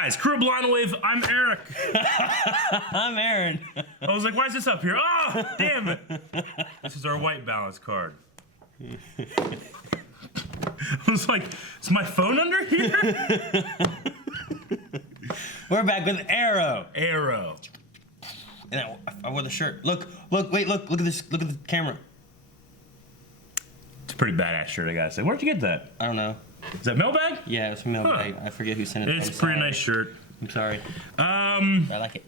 guys, Crew Blind Wave, I'm Eric. I'm Aaron. I was like, why is this up here? Oh, damn it. This is our white balance card. I was like, is my phone under here? We're back with Arrow. Arrow. And I wore the shirt. Look at this. Look at the camera. It's a pretty badass shirt, I gotta say. Where'd you get that? I don't know. Is that mailbag? Yeah, it's from Mailbag. I forget who sent it. It's a pretty nice shirt. I'm sorry. I like it.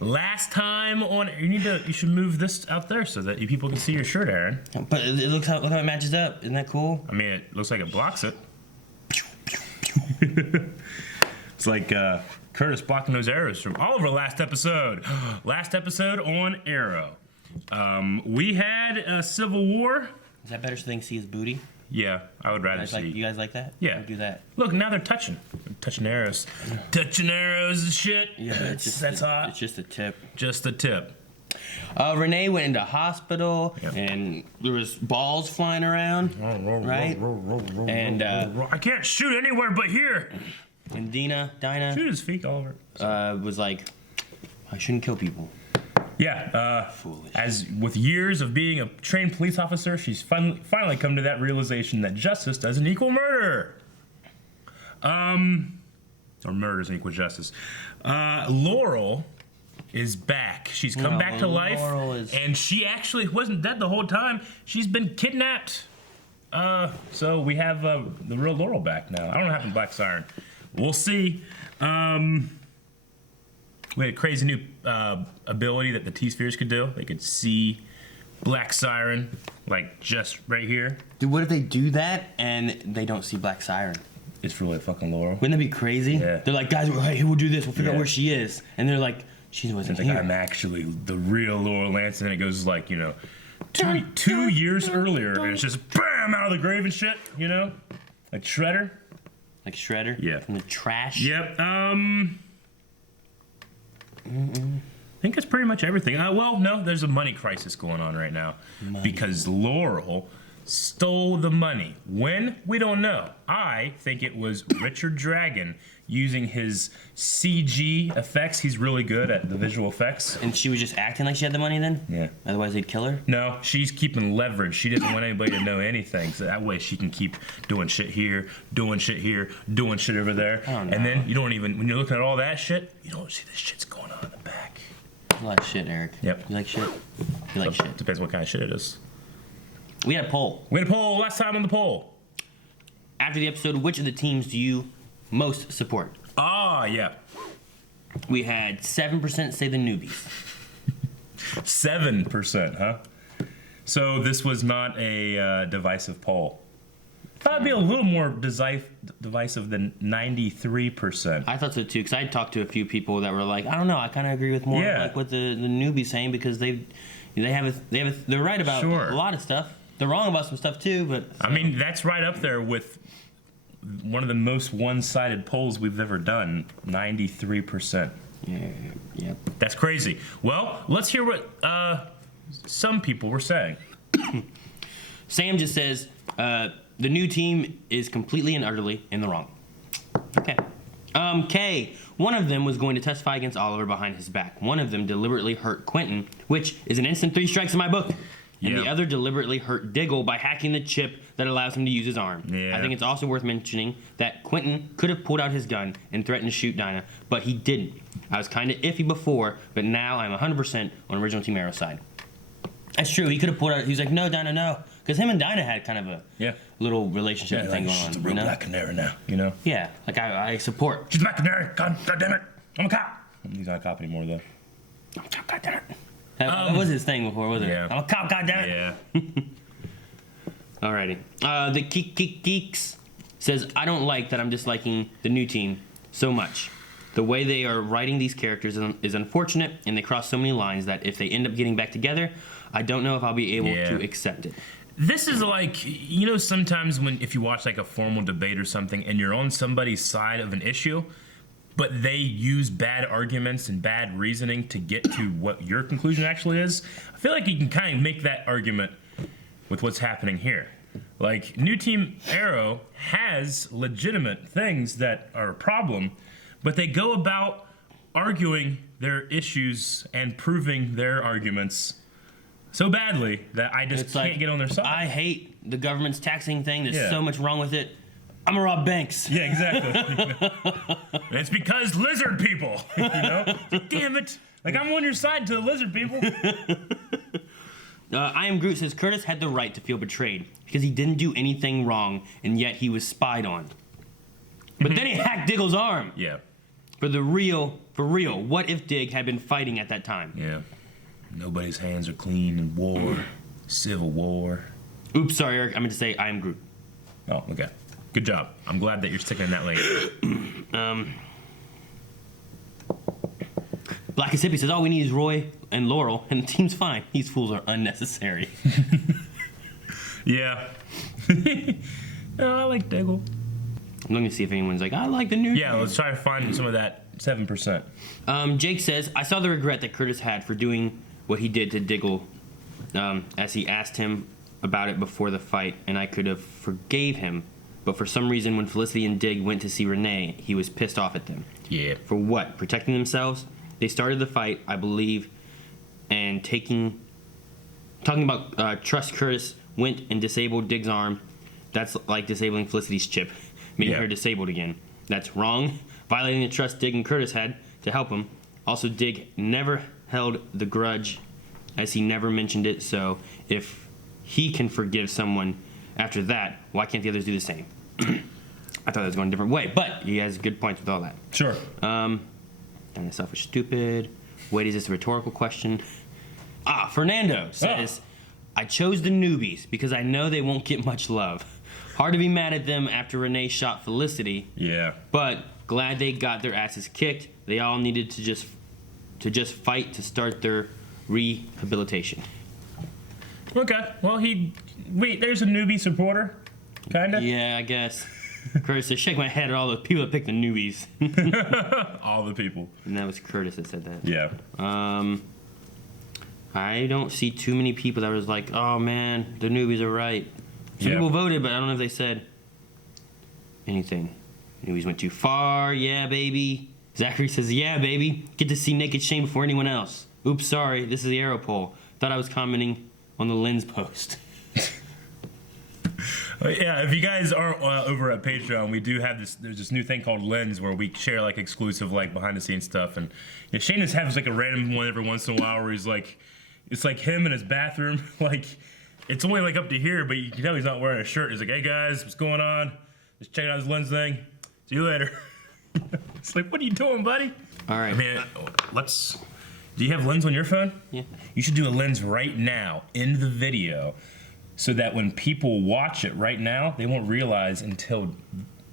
Last time on, you should move this out there so that you people can see your shirt, Aaron. But look how it matches up. Isn't that cool? I mean, it looks like it blocks it. It's like Curtis blocking those arrows from all of our last episode. Last episode on Arrow. We had a civil war. Is that better so they can see his booty? Yeah, I would rather see. You guys like that? Yeah. Do that. Look, now they're touching. Touching arrows. Touching arrows and shit. Yeah, that's hot. It's just a tip. Just a tip. Renee went into hospital, Yep. and there was balls flying around, right? And I can't shoot anywhere but here. and Dinah Shoot his feet all over. was like, I shouldn't kill people. Yeah, Foolish. as with years of being a trained police officer, she's finally come to that realization that justice doesn't equal murder. Or murder doesn't equal justice. Laurel is back. She's come back to life, and she actually wasn't dead the whole time. She's been kidnapped. So we have the real Laurel back now. I don't know what happened to Black Siren. We'll see. We had a crazy new ability that the T-Spheres could do. They could see Black Siren, like, just right here. Dude, what if they do that and they don't see Black Siren? It's really fucking Laurel. Wouldn't that be crazy? Yeah. They're like, guys, hey, we'll do this. We'll figure out Yeah. where she is. And they're like, she wasn't Like, here. I'm actually the real Laurel Lance, and then it goes like, you know, two years earlier, and it's just BAM! Out of the grave and shit, you know? Like Shredder. Like Shredder? Yeah. From the trash? Yep, I think that's pretty much everything. Well, no, there's a money crisis going on right now. Because Laurel stole the money. When? We don't know. I think it was Richard Dragon using his CG effects. He's really good at the visual effects. And she was just acting like she had the money then? Yeah. Otherwise they'd kill her? No, she's keeping leverage. She doesn't want anybody to know anything, so that way she can keep doing shit here, doing shit here, doing shit over there. Oh, no. And then you don't even, when you're looking at all that shit, you don't see this shit's going on in the back. A lot of shit, Eric. Yep. You like shit? You like shit. Depends what kind of shit it is. We had a poll. We had a poll last time on the poll. After the episode, which of the teams do you most support? Ah, yeah. We had 7% say the newbies. 7%, huh? So this was not a divisive poll. Thought it'd be a little more divisive than 93%. I thought so too, because I talked to a few people that were like, I don't know, I kind of agree with more like what the newbies saying, because they're right about Sure. a lot of stuff. They're wrong about some stuff too, but I mean, that's right up there with one of the most one-sided polls we've ever done. 93%. yeah. That's crazy. Well, let's hear what some people were saying. Sam just says the new team is completely and utterly in the wrong. Okay. Kay, one of them was going to testify against Oliver behind his back. One of them deliberately hurt Quentin, which is an instant 3 strikes in my book. And Yep. the other deliberately hurt Diggle by hacking the chip that allows him to use his arm. Yeah. I think it's also worth mentioning that Quentin could have pulled out his gun and threatened to shoot Dinah, but he didn't. I was kind of iffy before, but now I'm 100% on original Team Arrow's side. That's true. He could have pulled out. He was like, no, Dinah, no. Because him and Dinah had kind of a little relationship thing going on. She's a real Black Canary now, you know? Yeah, like I support. She's a Black Canary. God damn it. I'm a cop. He's not a cop anymore, though. I'm a cop, goddammit. That was his thing before, wasn't Yeah. it? I'm a cop, goddammit. Yeah. Alrighty. The Geeks says, I don't like that I'm disliking the new team so much. The way they are writing these characters is unfortunate, and they cross so many lines that if they end up getting back together, I don't know if I'll be able to accept it. This is like, you know, sometimes if you watch like a formal debate or something and you're on somebody's side of an issue, but they use bad arguments and bad reasoning to get to what your conclusion actually is, I feel like you can kind of make that argument with what's happening here. Like, New Team Arrow has legitimate things that are a problem, but they go about arguing their issues and proving their arguments so badly that I just can't get on their side. I hate the government's taxing thing. There's so much wrong with it. I'm gonna rob banks. Yeah, exactly. It's because lizard people, you know? Damn it. Like, I'm on your side to the lizard people. I Am Groot says Curtis had the right to feel betrayed because he didn't do anything wrong and yet he was spied on. But then he hacked Diggle's arm. Yeah. For real, what if Dig had been fighting at that time? Yeah. Nobody's hands are clean in war. Civil war. Oops, sorry, Eric. I meant to say I Am Groot. Oh, okay. Good job. I'm glad that you're sticking in that lane. Blackest Hippie says all we need is Roy and Laurel, and the team's fine. These fools are unnecessary. Yeah. No, I like Diggle. I'm looking to see if anyone's like, I like the new. Yeah, let's try to find some of that 7%. Jake says, I saw the regret that Curtis had for doing what he did to Diggle as he asked him about it before the fight, and I could have forgave him. But for some reason, when Felicity and Dig went to see Renee, he was pissed off at them. Yeah. For what? Protecting themselves? They started the fight, I believe, and talking about trust Curtis went and disabled Dig's arm. That's like disabling Felicity's chip, making her disabled again. That's wrong. Violating the trust Dig and Curtis had to help him. Also, Dig never held the grudge, as he never mentioned it, so if he can forgive someone after that, why can't the others do the same? I thought that was going a different way, but he has good points with all that. Sure. And selfish, stupid. Wait, is this a rhetorical question? Fernando says, I chose the newbies because I know they won't get much love. Hard to be mad at them after Renee shot Felicity. Yeah. But glad they got their asses kicked. They all needed to just fight to start their rehabilitation. Okay. Well, there's a newbie supporter, kinda. Yeah, I guess. Curtis says, shake my head at all the people that picked the newbies. All the people. And that was Curtis that said that. Yeah. I don't see too many people that was like, oh man, the newbies are right. Some people voted, but I don't know if they said anything. Newbies went too far. Yeah, baby. Zachary says, yeah, baby. Get to see Naked Shane before anyone else. Oops, sorry. This is the Arrow poll. Thought I was commenting on the Lens post. Yeah, if you guys aren't over at Patreon, we do have there's this new thing called Lens where we share like exclusive like behind the scenes stuff, and Shane just has like a random one every once in a while where he's like, it's like him in his bathroom, like it's only like up to here, but you can tell he's not wearing a shirt. He's like, hey guys, what's going on? Just checking out this Lens thing. See you later. It's like, what are you doing, buddy? All right. I mean, do you have Lens on your phone? Yeah. You should do a Lens right now in the video, so that when people watch it right now, they won't realize until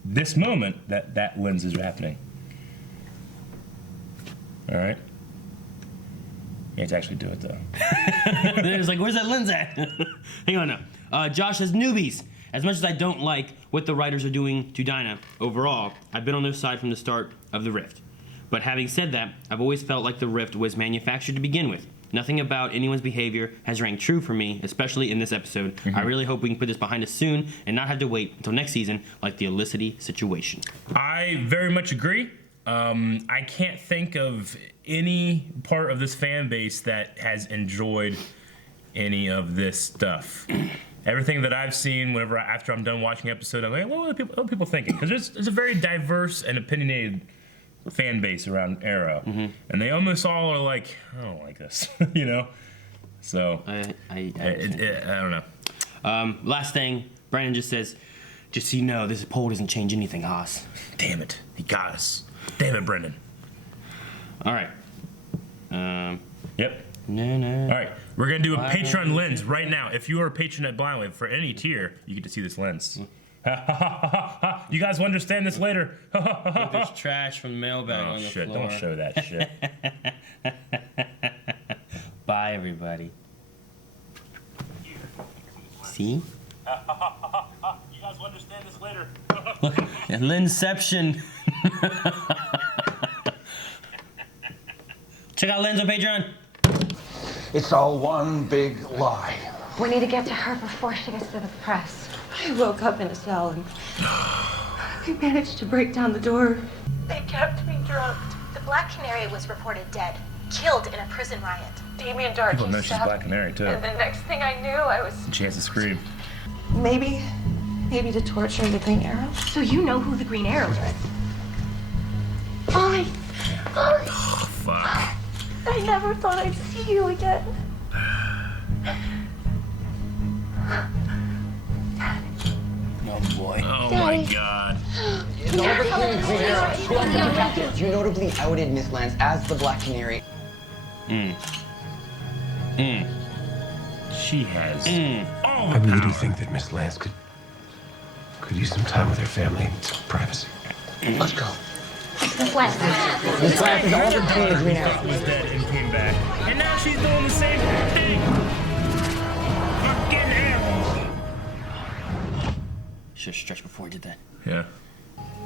this moment that Lens is happening. All right? You have to actually do it, though. It's like, where's that Lens at? Hang on now. Josh says, newbies. As much as I don't like what the writers are doing to Dinah overall, I've been on their side from the start of the Rift. But having said that, I've always felt like the Rift was manufactured to begin with. Nothing about anyone's behavior has rang true for me, especially in this episode. Mm-hmm. I really hope we can put this behind us soon and not have to wait until next season like the Felicity situation. I very much agree. I can't think of any part of this fan base that has enjoyed any of this stuff. Everything that I've seen, after I'm done watching an episode, I'm like, what are people thinking? Because there's a very diverse and opinionated fan base around Arrow, and they almost all are like, I don't like this, you know. So I don't know. Last thing, Brandon just says, just so you know, this poll doesn't change anything, Haas. Damn it, he got us. Damn it, Brendan. All right. Yep. No. All right, we're gonna do a Patreon Lens right now. If you are a patron at Blindwave for any tier, you get to see this Lens. You guys will understand this later. There's trash from the mailbag on the shit, floor. don't show that shit. Bye, everybody. See? You guys will understand this later. Look, Lensception. Check out Lens on Patreon. It's all one big lie. We need to get to her before she gets to the press. I woke up in a cell and we managed to break down the door. They kept me drugged. The Black Canary was reported dead, killed in a prison riot. Damien Dark. People know she's Black Canary too. And the next thing I knew, I was. And she has to scream. Maybe to torture the Green Arrow. So you know who the Green Arrow is? Ollie! Oh, fuck. I never thought I'd see you again. Oh boy. Oh my god. You notably outed Miss Lance as the Black Canary. She has all I the really power. do think that Miss Lance could use some time with her family and some privacy. Let's go. Miss Lance. Miss Lance is all the pain of Green Arrow. Was dead and came back. And now she's doing the same thing. Fucking arrow. Should have stretched before he did that. Yeah.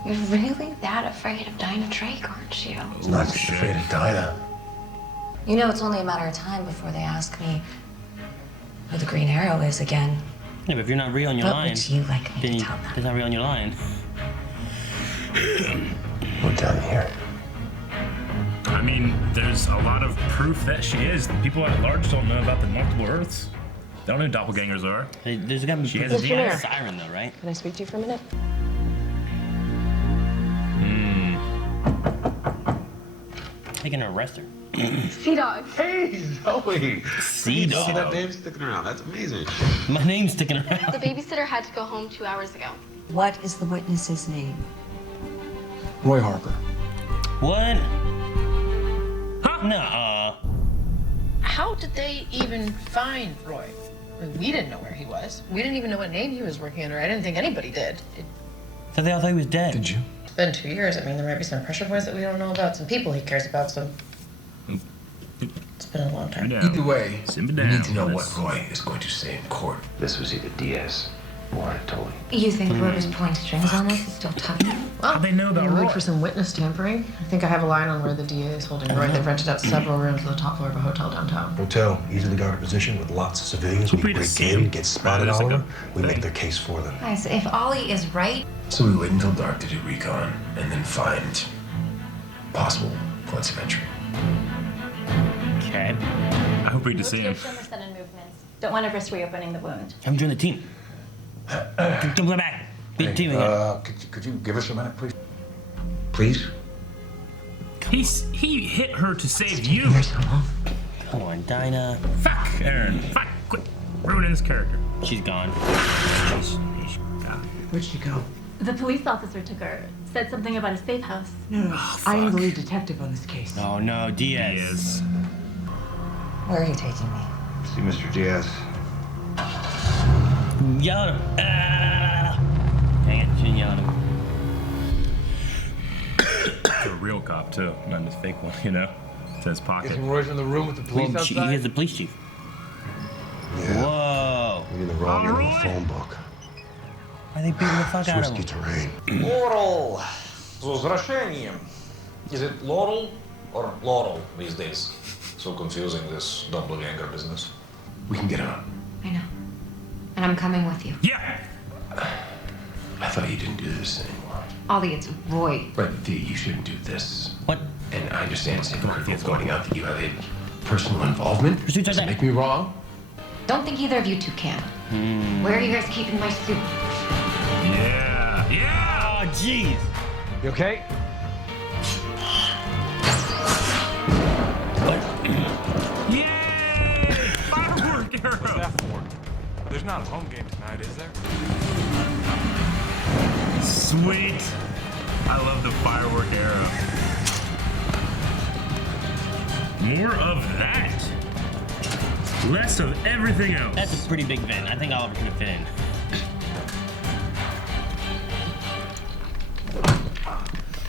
You're really that afraid of Dinah Drake, aren't you? It's not just afraid of Dinah. You know, it's only a matter of time before they ask me who the Green Arrow is again. Yeah, but if you're not real and you're What lying, would you like me then to tell them? it's not real and you're lying. We're done here. I mean, there's a lot of proof that she is. People at large don't know about the multiple Earths. They don't know who doppelgangers are. Hey, there's gotta be She has there's a gotta be DNA. a siren though, right? Can I speak to you for a minute? They can arrest her. Sea Dog. Hey, Zoe. Sea See that Dog. name sticking around? That's amazing. My name's sticking The around. babysitter had to go home 2 hours ago. What is the witness's name? Roy Harper. What? Nuh-uh. How did they even find Roy? I mean, we didn't know where he was. We didn't even know what name he was working under. I didn't think anybody did. So they all thought he was dead. Did you? It's been 2 years. I mean, there might be some pressure points that we don't know about, some people he cares about, so. It's been a long time. Either way, Simmer We down. need to know Let's- what Roy is going to say in court. This was either Diaz or Tully. You think whoever's pulling strings on this is still tugging? How'd they know about They Roy? moved for some witness tampering. I think I have a line on where the DA is holding Roy. They've rented out several rooms on the top floor of a hotel downtown. Hotel, easily guarded position with lots of civilians. We We break just in, seen get spotted just all like over. a We thing. make their case for them. Guys, if Ollie is right, So we wait until dark to do recon and then find possible points of entry. Okay. I hope we get to see him. Tremor sudden movements. Don't want to risk reopening the wound. Come join the team. Come back. Big team again. Could you give us a minute, please? Please? He hit her to save you. Come on, Dinah. Fuck, Aaron. Fuck, quit ruining his character. She's gone. She's gone. where'd she go? The police officer took her. Said something about a safe house. No, I am the lead detective on this case. Oh no, Diaz. Diaz. Where are you taking me? See Mr. Diaz. Yell at him. Ah! Dang it, she didn't yell at him. A real cop too, not this fake one, you know? It's in his pocket. Guessing Roy's in the room with the police Well, he outside? has the police chief. Yeah. Whoa. You're in the wrong end of Roy. the phone book. Why are they beating the fuck It's out of risky him? terrain. Laurel. С возвращением. Is it Laurel or Laurel these days? So confusing, this doppelganger business. We can get on. I know. And I'm coming with you. Yeah! I thought you didn't do this anymore. Ollie, it's Roy. Right, you shouldn't do this. What? And I understand it's hypocritical pointing out that you have a personal involvement. Pursuit Does it like that. make me wrong? Don't think either of you two can. Where are you guys keeping my suit? Yeah! Yeah! Oh, jeez. You okay? Yay! Firework arrow! There's not a home game tonight, is there? Sweet! I love the firework arrow. More of that. Less of everything else. That's a pretty big vent. I think Oliver could have fit in.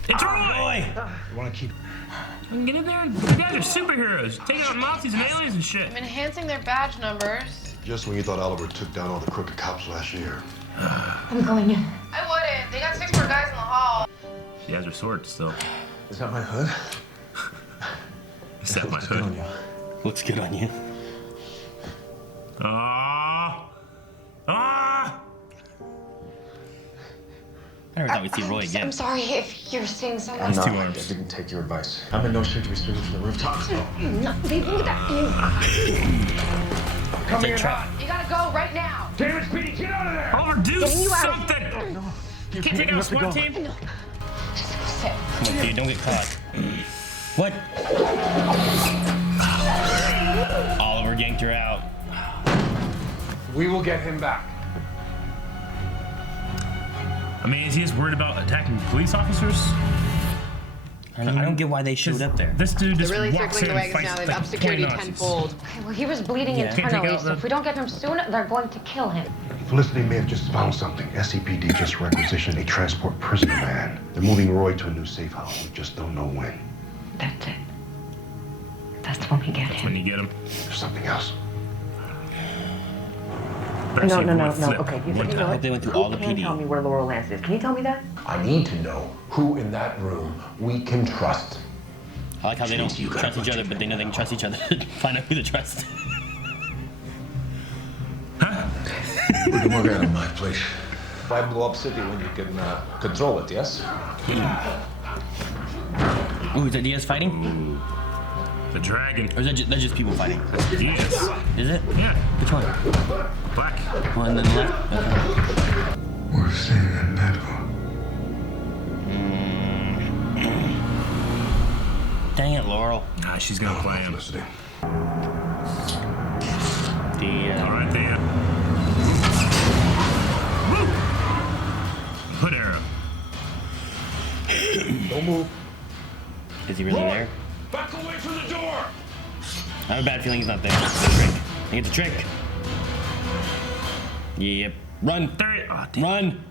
It's Roy! Roy! You want to keep... Get in there. You guys are superheroes. Taking out Nazis and aliens and shit. I'm enhancing their badge numbers. Just when you thought Oliver took down all the crooked cops last year. I'm going in. I wouldn't. They got 6 more guys in the hall. She has her sword still. Is that my hood? Is that my Looks good on hood? you. Looks good on you. Ah! Ah! I never thought we'd see Roy again. I'm sorry if you're seeing someone. I'm His not. two I arms. didn't take your advice. I'm in no shape to be screaming from the rooftops. No, baby, look at that. Come here, trap. You gotta go right now. Damn it, Speedy, get out of there! Oliver, do Getting you out of something! No. Can't take out a SWAT team? Sit. Come on, dude, don't get caught. What? Oliver yanked her out. We will get him back. I mean, is he just worried about attacking police officers? I don't get why they showed up there. This dude They're just really walks circling in the and wagons fights now. They've like upped security 20 Nazis. tenfold. Okay, well, he was bleeding Yeah. Can't take internally, out so the- if we don't get him soon, they're going to kill him. Felicity may have just found something. SCPD just requisitioned a transport prisoner man. They're moving Roy to a new safe house. We just don't know when. That's it. That's when we get When him. you get him. There's something else. Especially No. with Flip Okay, one you know time. I hope what? they went through Who all the can PD. tell me where Laurel Lance is? Can you tell me that? I need to know who in that room we can trust. I like how they don't Means you got a trust each bunch other, of but they know they can trust each other. Find out who to trust. We're going to my place. Why blow up city when you can control it, yes? Ooh, is that Diaz fighting? The dragon. Or is that that's just people fighting? Yes. Is it? Yeah. Which one? Black. One on the left? Okay. We're staying in Network. Dang it, Laurel. Ah, she's gonna play him. Felicity. All right, there. Woo! Hood arrow. Don't move. Is he really there? Back away from the door! I have a bad feeling he's not there. It's a trick. I think it's a trick. Yep. Run! Oh, damn. Run!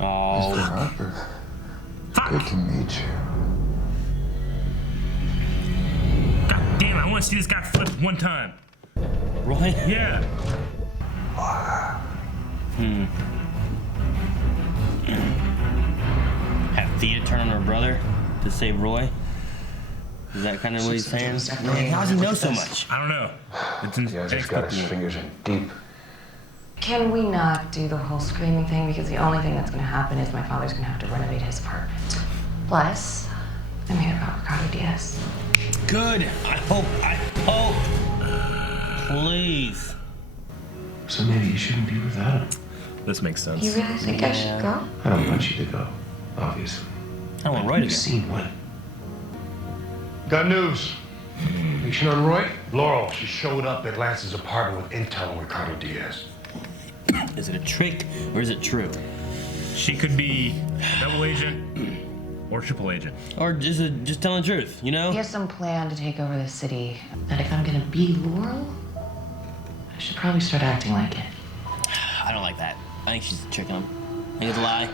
Oh. Mr. Harper. Fuck. Good to meet you. God damn, I want to see this guy flip one time. Roy? Yeah. Have Thea turn on her brother to save Roy? Is that kind of what he's saying? Man, how does he know so much? I don't know. It's in Yeah, he's got his fingers in deep. Can we not do the whole screaming thing? Because the only thing that's going to happen is my father's going to have to renovate his apartment. Plus, I'm here about Ricardo Diaz. Good. I hope. Please. So maybe you shouldn't be without him. This makes sense. You really think I should go? I don't want you to go, obviously. I don't want Roy to You've go. seen what? Got news. Patient on Roy? Laurel, she showed up at Lance's apartment with intel on Ricardo Diaz. Is it a trick or is it true? She could be double agent or triple agent. Or is it just telling the truth, you know? He has some plan to take over the city. But if I'm going to be Laurel, I should probably start acting like it. I don't like that. I think she's tricking him. I think it's a lie.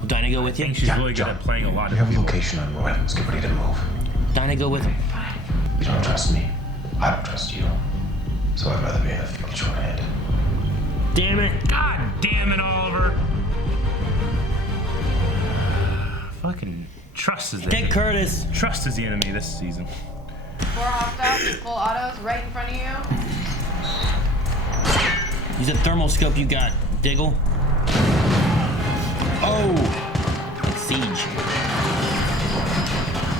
Will Dinah go with I you? think she's really good at playing a lot You of have a people. location on Roy. Let's get ready to move. Dinah go with him. You don't trust me. I don't trust you. So I'd rather be in the field short-handed. Damn it. God damn it, Oliver. Fucking trust is the Get enemy. Curtis. Trust is the enemy this season. 4 hostiles with full autos right in front of you. Use a thermal scope you got, Diggle. Oh! Like siege.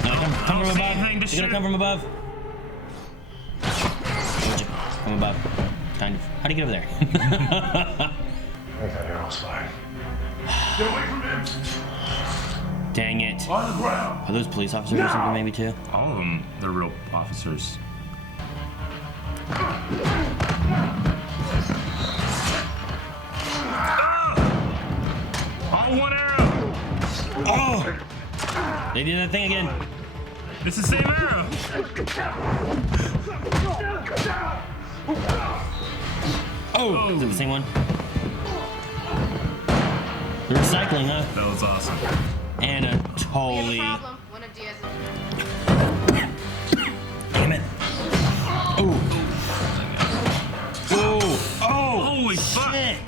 No, come from see above. anything to They're gonna shoot. come from above. Told you. From above. Kind of. How do you get over there? I thought Arrow was fine. Get away from him! Dang it. On the ground! Are those police officers or something maybe too? All of them, they're real officers. All one arrow. Oh! They did that thing again. It's the same arrow. Oh! Is it the same one? They're recycling, huh? That was awesome. Anna We totally. have a problem. One of Diaz's. Damn it. Oh. Oh. Oh. Holy fuck. Shit.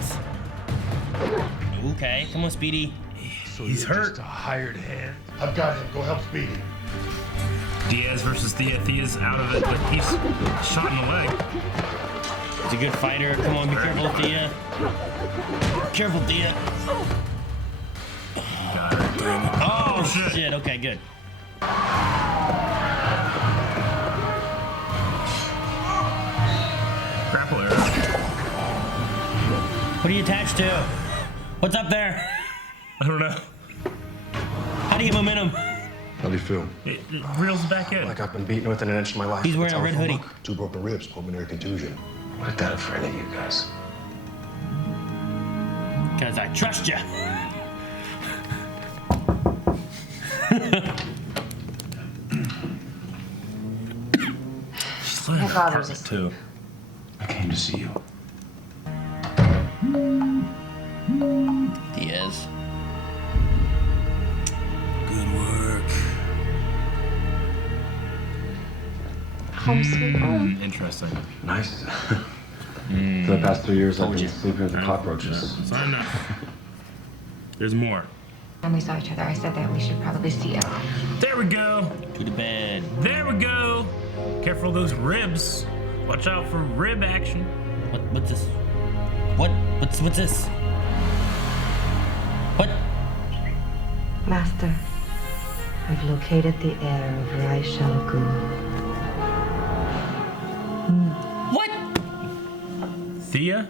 Okay, come on, Speedy. So He's you're hurt. just a hired hand. I've got him. Go help Speedy. Diaz versus Thea. Thea's out of it, but he's shot in the leg. He's a good fighter. Come on, be careful, Thea. Careful, Thea. Got her. Damn it. Oh, shit. Okay, good. Grapple her. What are you attached to? What's up there? I don't know. How do you get momentum? How do you feel? It reels back in. Like I've been beaten within an inch of my life. He's wearing a red hoodie. 2 broken ribs, pulmonary contusion. I'm not that afraid of you guys. Because I trust you. She's letting My her father's apartment, too. I came to see you. Diaz. Good work. Home sweet home. Interesting. Nice. Mm. For the past 3 years, I've Told been you. sleeping with the cockroaches. It's not enough. There's more. When we saw each other, I said that we should probably see it. There we go. To the bed. There we go. Careful of those ribs. Watch out for rib action. What's this? What's this? What? Master, I've located the heir of Ra's al Ghul. What? Thea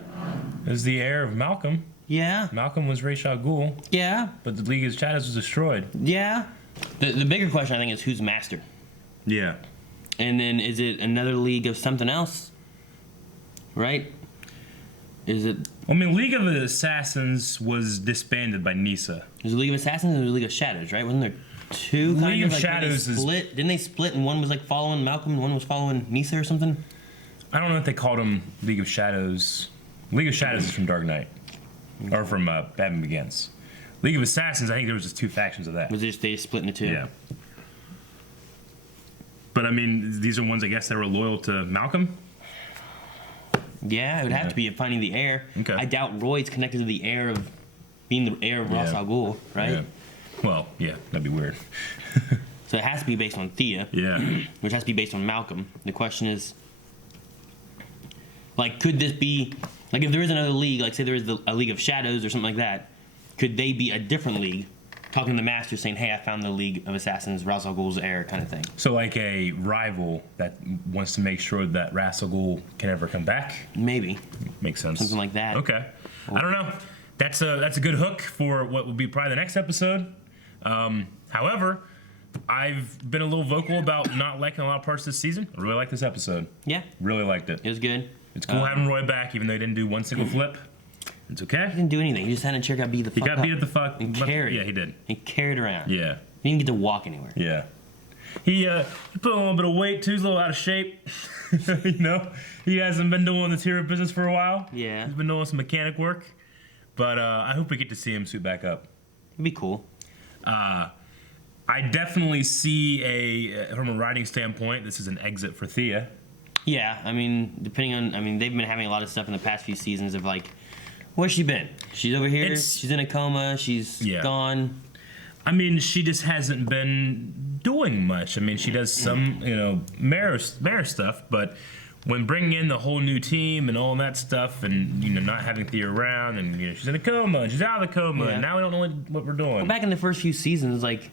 is the heir of Malcolm. Yeah. Malcolm was Ra's al Ghul. Yeah. But the League of Shadows was destroyed. Yeah. The bigger question, I think, is who's master? Yeah. And then is it another league of something else? Right? Is it... I mean, League of Assassins was disbanded by Nisa. There's a League of Assassins and there's a League of Shadows, right? Wasn't there two kind League of of like, Shadows is... split? Didn't they split and one was like following Malcolm and one was following Nisa or something? I don't know if they called them League of Shadows. League of Shadows is from Dark Knight. Or from Batman Begins. League of Assassins, I think there was just 2 factions of that. Was it just they split into 2? Yeah. But I mean, these are ones, I guess, that were loyal to Malcolm? Yeah, it would have to be finding the heir. Okay. I doubt Roy's connected to the heir of being the heir of Ra's al Ghul, right? Yeah. Well, yeah, that'd be weird. So it has to be based on Thea. Yeah. Which has to be based on Malcolm. The question is, like, could this be, like, if there is another league, like, say there is a League of Shadows or something like that, could they be a different league? Talking to the Master saying, hey, I found the League of Assassins, Ra's al Ghul's heir kind of thing. So like a rival that wants to make sure that Ra's al Ghul can never come back? Maybe. Makes sense. Something like that. Okay. I don't know. That's a good hook for what will be probably the next episode. However, I've been a little vocal about not liking a lot of parts of this season. I really like this episode. Yeah. Really liked it. It was good. It's cool having Roy back, even though he didn't do one single flip. It's okay. He didn't do anything. He just had a chair got beat the fuck up. He got beat at the fuck. And carried. Yeah, he did. He carried around. Yeah. He didn't get to walk anywhere. Yeah. He put on a little bit of weight too. He's a little out of shape. You know, he hasn't been doing the tier business for a while. Yeah. He's been doing some mechanic work, but I hope we get to see him suit back up. It'd be cool. I definitely see from a writing standpoint, this is an exit for Thea. Yeah, I mean, depending on, they've been having a lot of stuff in the past few seasons of like, where's she been? She's over here. She's in a coma. She's gone. I mean, she just hasn't been doing much. I mean, she does some, Mara stuff, but when bringing in the whole new team and all that stuff, and not having Thea around, and she's in a coma, and she's out of the coma, and now we don't know what we're doing. Well, back in the first few seasons, like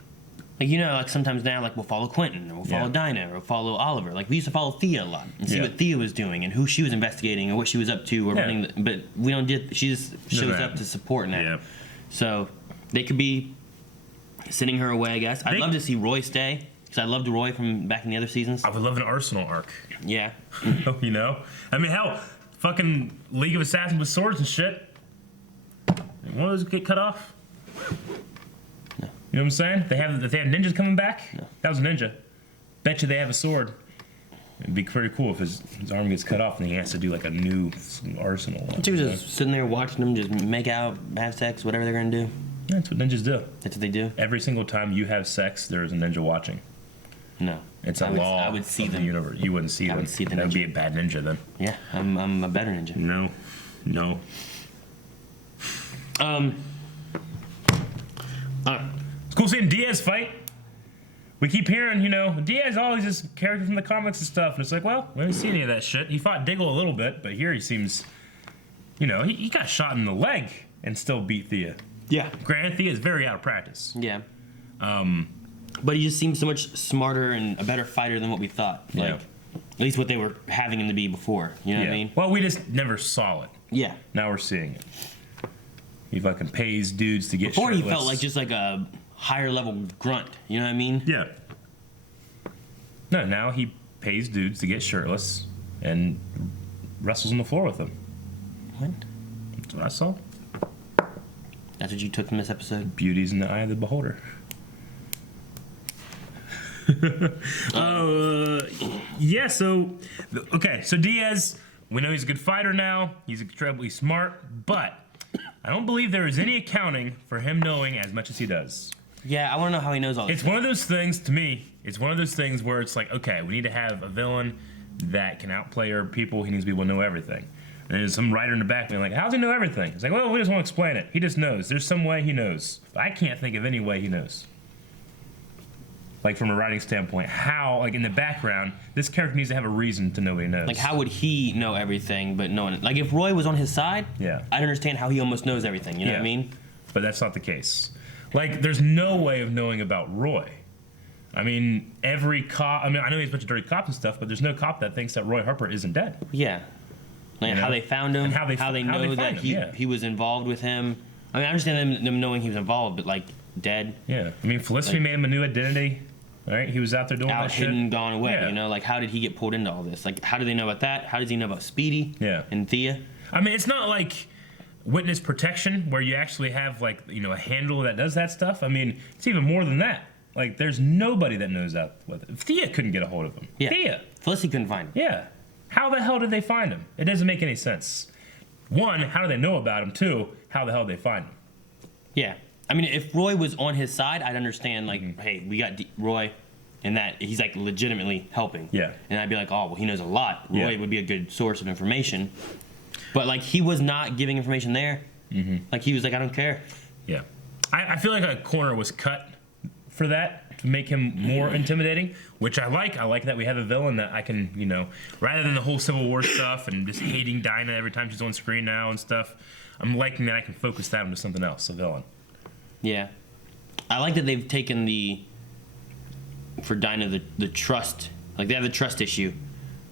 sometimes now, like we'll follow Quentin, or we'll follow Dinah, or we'll follow Oliver. Like we used to follow Thea a lot and see what Thea was doing and who she was investigating and what she was up to, or running. But we don't get. She just shows up to support now. Yeah. So they could be sending her away, I guess. I'd love to see Roy stay, because I loved Roy from back in the other seasons. I would love an Arsenal arc. Yeah. I mean, hell, fucking League of Assassins with swords and shit. One of those get cut off. No. You know what I'm saying? They have ninjas coming back. No. That was a ninja. Bet you they have a sword. It'd be pretty cool if his arm gets cut off and he has to do like a new arsenal. She was just sitting there watching them just make out, have sex, whatever they're gonna do. That's what ninjas do. That's what they do. Every single time you have sex, there's a ninja watching. No. It's a law. I would see of them. The universe. You wouldn't see them. I would see the That would ninja. be a bad ninja then. Yeah, I'm a better ninja. No. It's cool seeing Diaz fight. we keep hearing, Diaz always this character from the comics and stuff, and it's like, well, we haven't seen any of that shit. He fought Diggle a little bit, but here he seems, he got shot in the leg and still beat Thea. Yeah. Granted, Thea is very out of practice. Yeah. But he just seems so much smarter and a better fighter than what we thought. Like, at least what they were having him to be before. You know what I mean? Well, we just never saw it. Yeah. Now we're seeing it. He fucking pays dudes to get Before shirtless. he felt like just like a higher level grunt. You know what I mean? Yeah. No, now he pays dudes to get shirtless and wrestles on the floor with them. What? That's what I saw. That's what you took from this episode? Beauty's in the eye of the beholder. Yeah, so Diaz, we know he's a good fighter now. He's incredibly smart, but I don't believe there is any accounting for him knowing as much as he does. Yeah, I want to know how he knows all this. It's one of those things, to me, it's one of those things where it's like, okay, we need to have a villain that can outplay our people. He needs to be able to know everything. And there's some writer in the back being like, how does he know everything? It's like, well, we just won't explain it. He just knows. There's some way he knows. But I can't think of any way he knows. Like, from a writing standpoint, how, like, in the background, this character needs to have a reason to know what he knows. Like, how would he know everything, but no one... Like, if Roy was on his side, yeah, I'd understand how he almost knows everything, you know what I mean? But that's not the case. Like, there's no way of knowing about Roy. I mean, every cop... I mean, I know he's a bunch of dirty cops and stuff, but there's no cop that thinks that Roy Harper isn't dead. Yeah. Like, how they found him, and how they know that he was involved with him. I mean, I understand them knowing he was involved, but, like, dead. Yeah. I mean, Felicity made him a new identity. Right? He was out there doing that shit. Hidden, gone away, you know? Like, how did he get pulled into all this? Like, how do they know about that? How does he know about Speedy? Yeah. And Thea? I mean, it's not like witness protection where you actually have, like, a handler that does that stuff. I mean, it's even more than that. Like, there's nobody that knows that. Thea couldn't get a hold of him. Yeah. Thea. Felicity couldn't find him. Yeah. How the hell did they find him? It doesn't make any sense. One, how do they know about him? Two, how the hell did they find him? Yeah. I mean, if Roy was on his side, I'd understand, like, hey, we got Roy... And that he's like legitimately helping. Yeah. And I'd be like, oh, well, he knows a lot. Roy would be a good source of information. But like, he was not giving information there. Like, he was like, I don't care. Yeah. I feel like a corner was cut for that to make him more intimidating, which I like. I like that we have a villain that I can, rather than the whole Civil War stuff and just hating Dinah every time she's on screen now and stuff, I'm liking that I can focus that into something else, a villain. Yeah. I like that they've taken for Dinah, the trust, like they have the trust issue,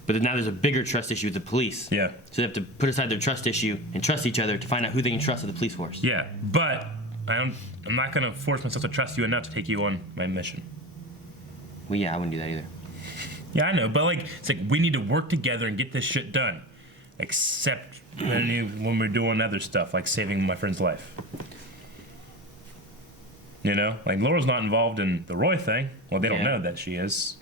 but then now there's a bigger trust issue with the police. Yeah. So they have to put aside their trust issue and trust each other to find out who they can trust at the police force. Yeah, but I'm not going to force myself to trust you enough to take you on my mission. Well, yeah, I wouldn't do that either. Yeah, I know, but like, it's like we need to work together and get this shit done. Except when we're doing other stuff, like saving my friend's life. Like Laura's not involved in the Roy thing. Well, they don't know that she is.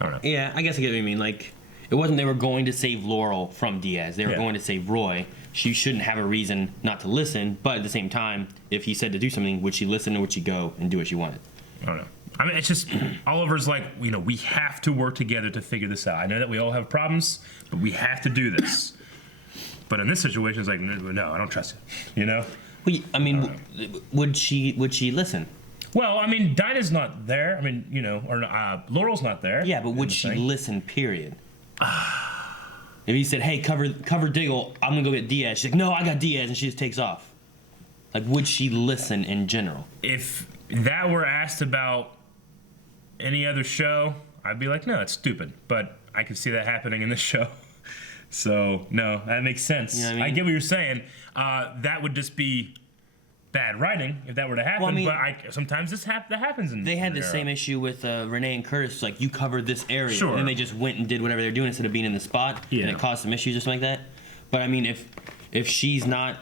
I don't know. Yeah, I guess I get what you mean. Like, it wasn't they were going to save Laurel from Diaz. They were going to save Roy. She shouldn't have a reason not to listen, but at the same time, if he said to do something, would she listen or would she go and do what she wanted? I don't know. I mean, it's just, Oliver's like, we have to work together to figure this out. I know that we all have problems, but we have to do this. But in this situation, it's like, no, I don't trust you. Well, I mean, would she listen? Well, I mean, Dinah's not there. I mean, Laurel's not there. Yeah, but would she listen? Period. If he said, "Hey, cover Diggle, I'm gonna go get Diaz," she's like, "No, I got Diaz," and she just takes off. Like, would she listen in general? If that were asked about any other show, I'd be like, no, that's stupid. But I could see that happening in this show. So, no, that makes sense. You know what I mean? I get what you're saying. That would just be bad writing if that were to happen. Well, I mean, but sometimes that happens. They had the same issue with Renee and Curtis. Like, you covered this area. Sure. And they just went and did whatever they're doing instead of being in the spot. Yeah. And it caused some issues or something like that. But, I mean, if she's not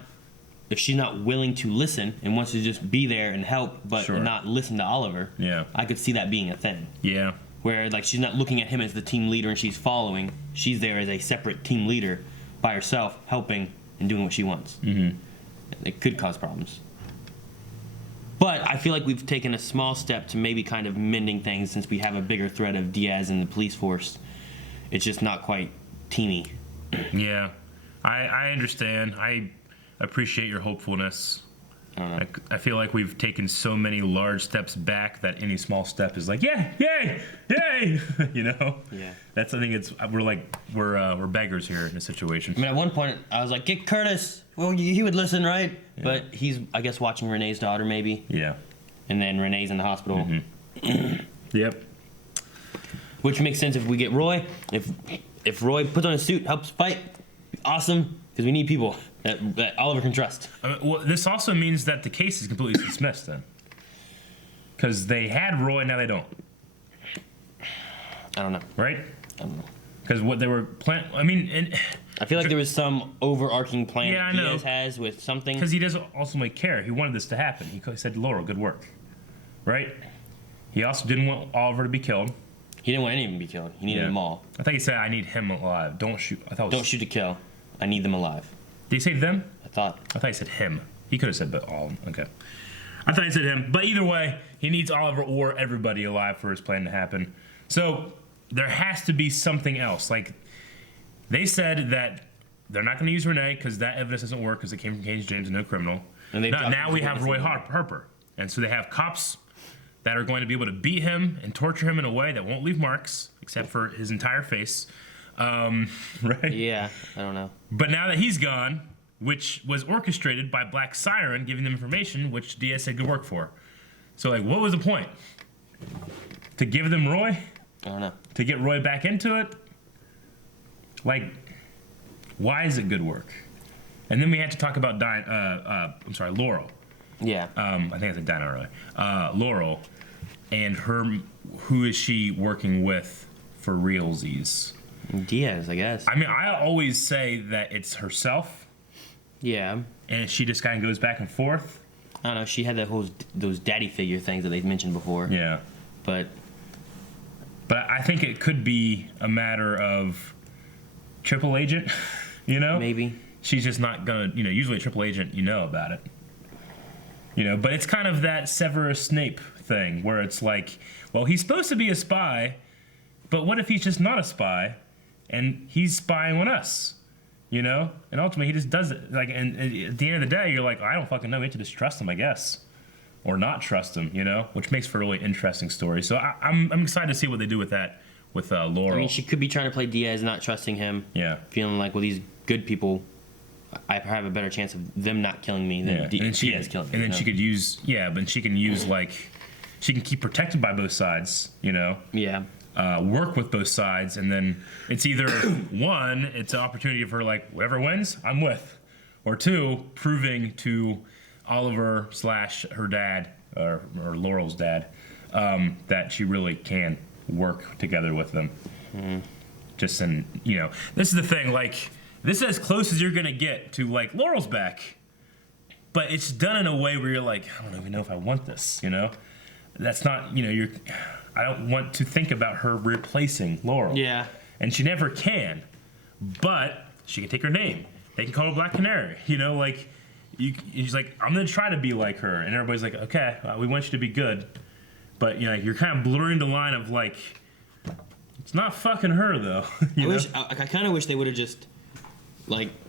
willing to listen and wants to just be there and help but not listen to Oliver, I could see that being a thing. Yeah. Where, like, she's not looking at him as the team leader and she's following. She's there as a separate team leader by herself, helping and doing what she wants. Mm-hmm. It could cause problems. But I feel like we've taken a small step to maybe kind of mending things since we have a bigger threat of Diaz in the police force. It's just not quite teamy. Yeah. I understand. I appreciate your hopefulness. I feel like we've taken so many large steps back that any small step is like, yeah, yay, yay, you know? Yeah. That's, I think we're beggars here in a situation. I mean, at one point, I was like, get Curtis. Well, he would listen, right? Yeah. But he's, I guess, watching Renee's daughter, maybe. Yeah. And then Renee's in the hospital. Mm-hmm. Yep. Which makes sense if we get Roy. If Roy puts on a suit, helps fight, awesome, because we need people that Oliver can trust. Well, this also means that the case is completely dismissed then. Because they had Roy, now they don't. I don't know. Right? I don't know. Because what they were planning, I mean... And, I feel like there was some overarching plan yeah, that Diaz has with something. Because he doesn't ultimately care. He wanted this to happen. He said, Laurel, good work. Right? He also didn't want Oliver to be killed. He didn't want any of them to be killed. He needed them all. I thought he said, I need him alive. Don't shoot. Don't shoot to kill. I need them alive. Did he say them? I thought he said him. He could have said but all. Okay. I thought he said him. But either way, he needs Oliver or everybody alive for his plan to happen. So there has to be something else. Like, they said that they're not going to use Renee because that evidence doesn't work because it came from James and no criminal. And now we have Roy Harper. And so they have cops that are going to be able to beat him and torture him in a way that won't leave marks, except for his entire face. Right? Yeah, I don't know. But now that he's gone, which was orchestrated by Black Siren giving them information, which Diaz said good work for. So, like, what was the point? To give them Roy? I don't know. To get Roy back into it? Like, why is it good work? And then we had to talk about Laurel. Yeah. I think I said Dinah earlier. Laurel and who is she working with for realsies? Diaz, I guess. I mean, I always say that it's herself. Yeah. And she just kind of goes back and forth. I don't know. She had those daddy figure things that they've mentioned before. Yeah. But I think it could be a matter of triple agent, you know? Maybe. She's just not gonna, usually a triple agent, about it. But it's kind of that Severus Snape thing where it's like, well, he's supposed to be a spy, but what if he's just not a spy and he's spying on us? And ultimately he just does it. Like, and at the end of the day, you're like, I don't fucking know. We have to just trust him, I guess. Or not trust him, which makes for a really interesting story. So I'm excited to see what they do with that, with Laurel. I mean, she could be trying to play Diaz, not trusting him. Yeah. Feeling like, well, these good people, I have a better chance of them not killing me than Diaz killing me. And then she could use, but she can use, she can keep protected by both sides, Yeah. Work with both sides, and then it's either one, it's an opportunity for whoever wins, I'm with, or two, proving to Oliver / her dad or Laurel's dad that she really can work together with them. Just this is the thing, this is as close as you're gonna get to Laurel's back, but it's done in a way where you're like, I don't even know if I want this, That's not, I don't want to think about her replacing Laurel. Yeah. And she never can, but she can take her name. They can call her Black Canary, she's like, I'm gonna try to be like her, and everybody's like, okay, we want you to be good, but you're kind of blurring the line of it's not fucking her though. I kind of wish they would have just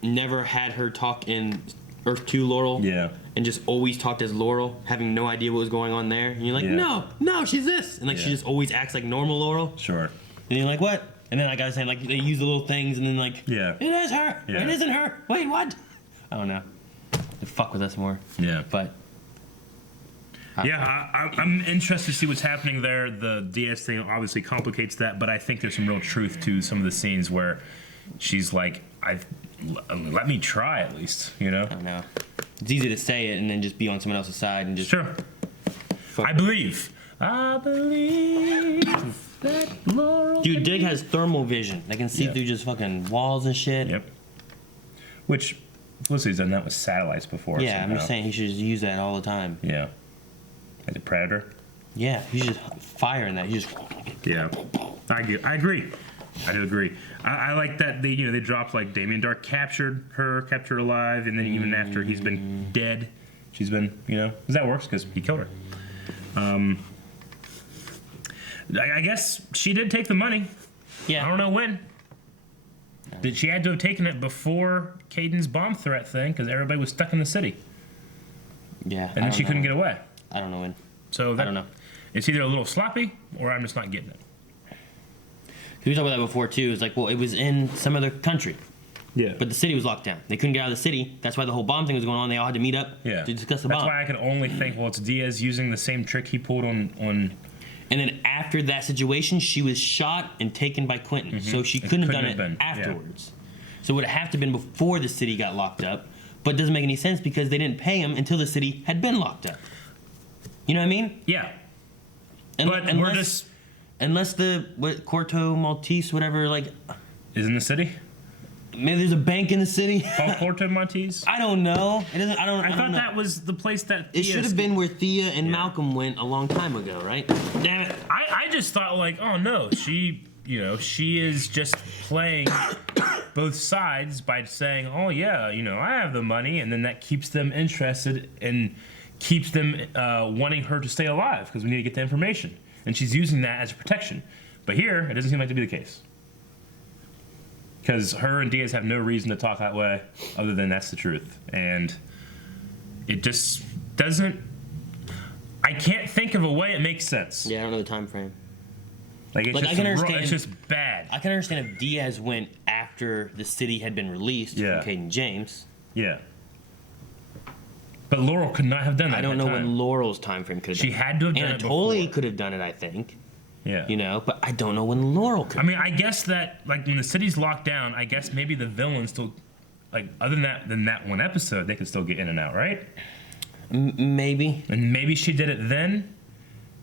never had her talk in Earth 2 Laurel. Yeah. And just always talked as Laurel, having no idea what was going on there. And you're like, no, she's this, and she just always acts like normal Laurel. Sure. And you're like, what? And then I gotta say, they use the little things, and then it is her. Yeah. It isn't her. Wait, what? I don't know. They fuck with us more. Yeah. But I'm interested to see what's happening there. The DS thing obviously complicates that, but I think there's some real truth to some of the scenes where she's like, let me try at least, I don't know. It's easy to say it and then just be on someone else's side and just... Sure. I believe that Laurel... Dude, Dig has thermal vision. They can see through just fucking walls and shit. Yep. Which, Felicity's done that with satellites before. Yeah, somehow. I'm just saying he should just use that all the time. Yeah. As a predator? Yeah, he's just firing that. He just... Yeah. I agree. I do agree. I like that they dropped Damien Dark captured her alive, and then even after he's been dead, she's been because that works because he killed her. I guess she did take the money. Yeah. I don't know when. She had to have taken it before Caden's bomb threat thing because everybody was stuck in the city. Yeah. And then she couldn't get away. I don't know when. So I don't know. It's either a little sloppy or I'm just not getting it. We talked about that before too. It's like, well, it was in some other country. Yeah. But the city was locked down. They couldn't get out of the city. That's why the whole bomb thing was going on. They all had to meet up to discuss the bomb. That's why I could only think, well, it's Diaz using the same trick he pulled on. And then after that situation, she was shot and taken by Quentin. Mm-hmm. So she couldn't have done it afterwards. So it would have to have been before the city got locked up. But it doesn't make any sense because they didn't pay him until the city had been locked up. You know what I mean? Yeah. Unless the Corto Maltese, whatever, like, is in the city. Maybe there's a bank in the city. Called Corto Maltese. I don't know. It doesn't. I thought that was the place that. It should have been where Thea and Malcolm went a long time ago, right? Damn it! I just thought like, oh no, she is just playing both sides by saying, oh yeah, I have the money, and then that keeps them interested and keeps them wanting her to stay alive because we need to get the information, and she's using that as a protection. But here, it doesn't seem like to be the case. Because her and Diaz have no reason to talk that way other than that's the truth. And it just doesn't... I can't think of a way it makes sense. Yeah, I don't know the time frame. Like, it's, just, it's just bad. I can understand if Diaz went after the city had been released from Caden James. Yeah. But Laurel could not have done that. I don't know when Laurel's time frame could have done it. She had to have done it before. Anatoly could have done it, I think. Yeah. But I don't know when Laurel could. I mean, I guess that, like, when the city's locked down, I guess maybe the villains still, like, other than that one episode, they could still get in and out, right? Maybe. And maybe she did it then,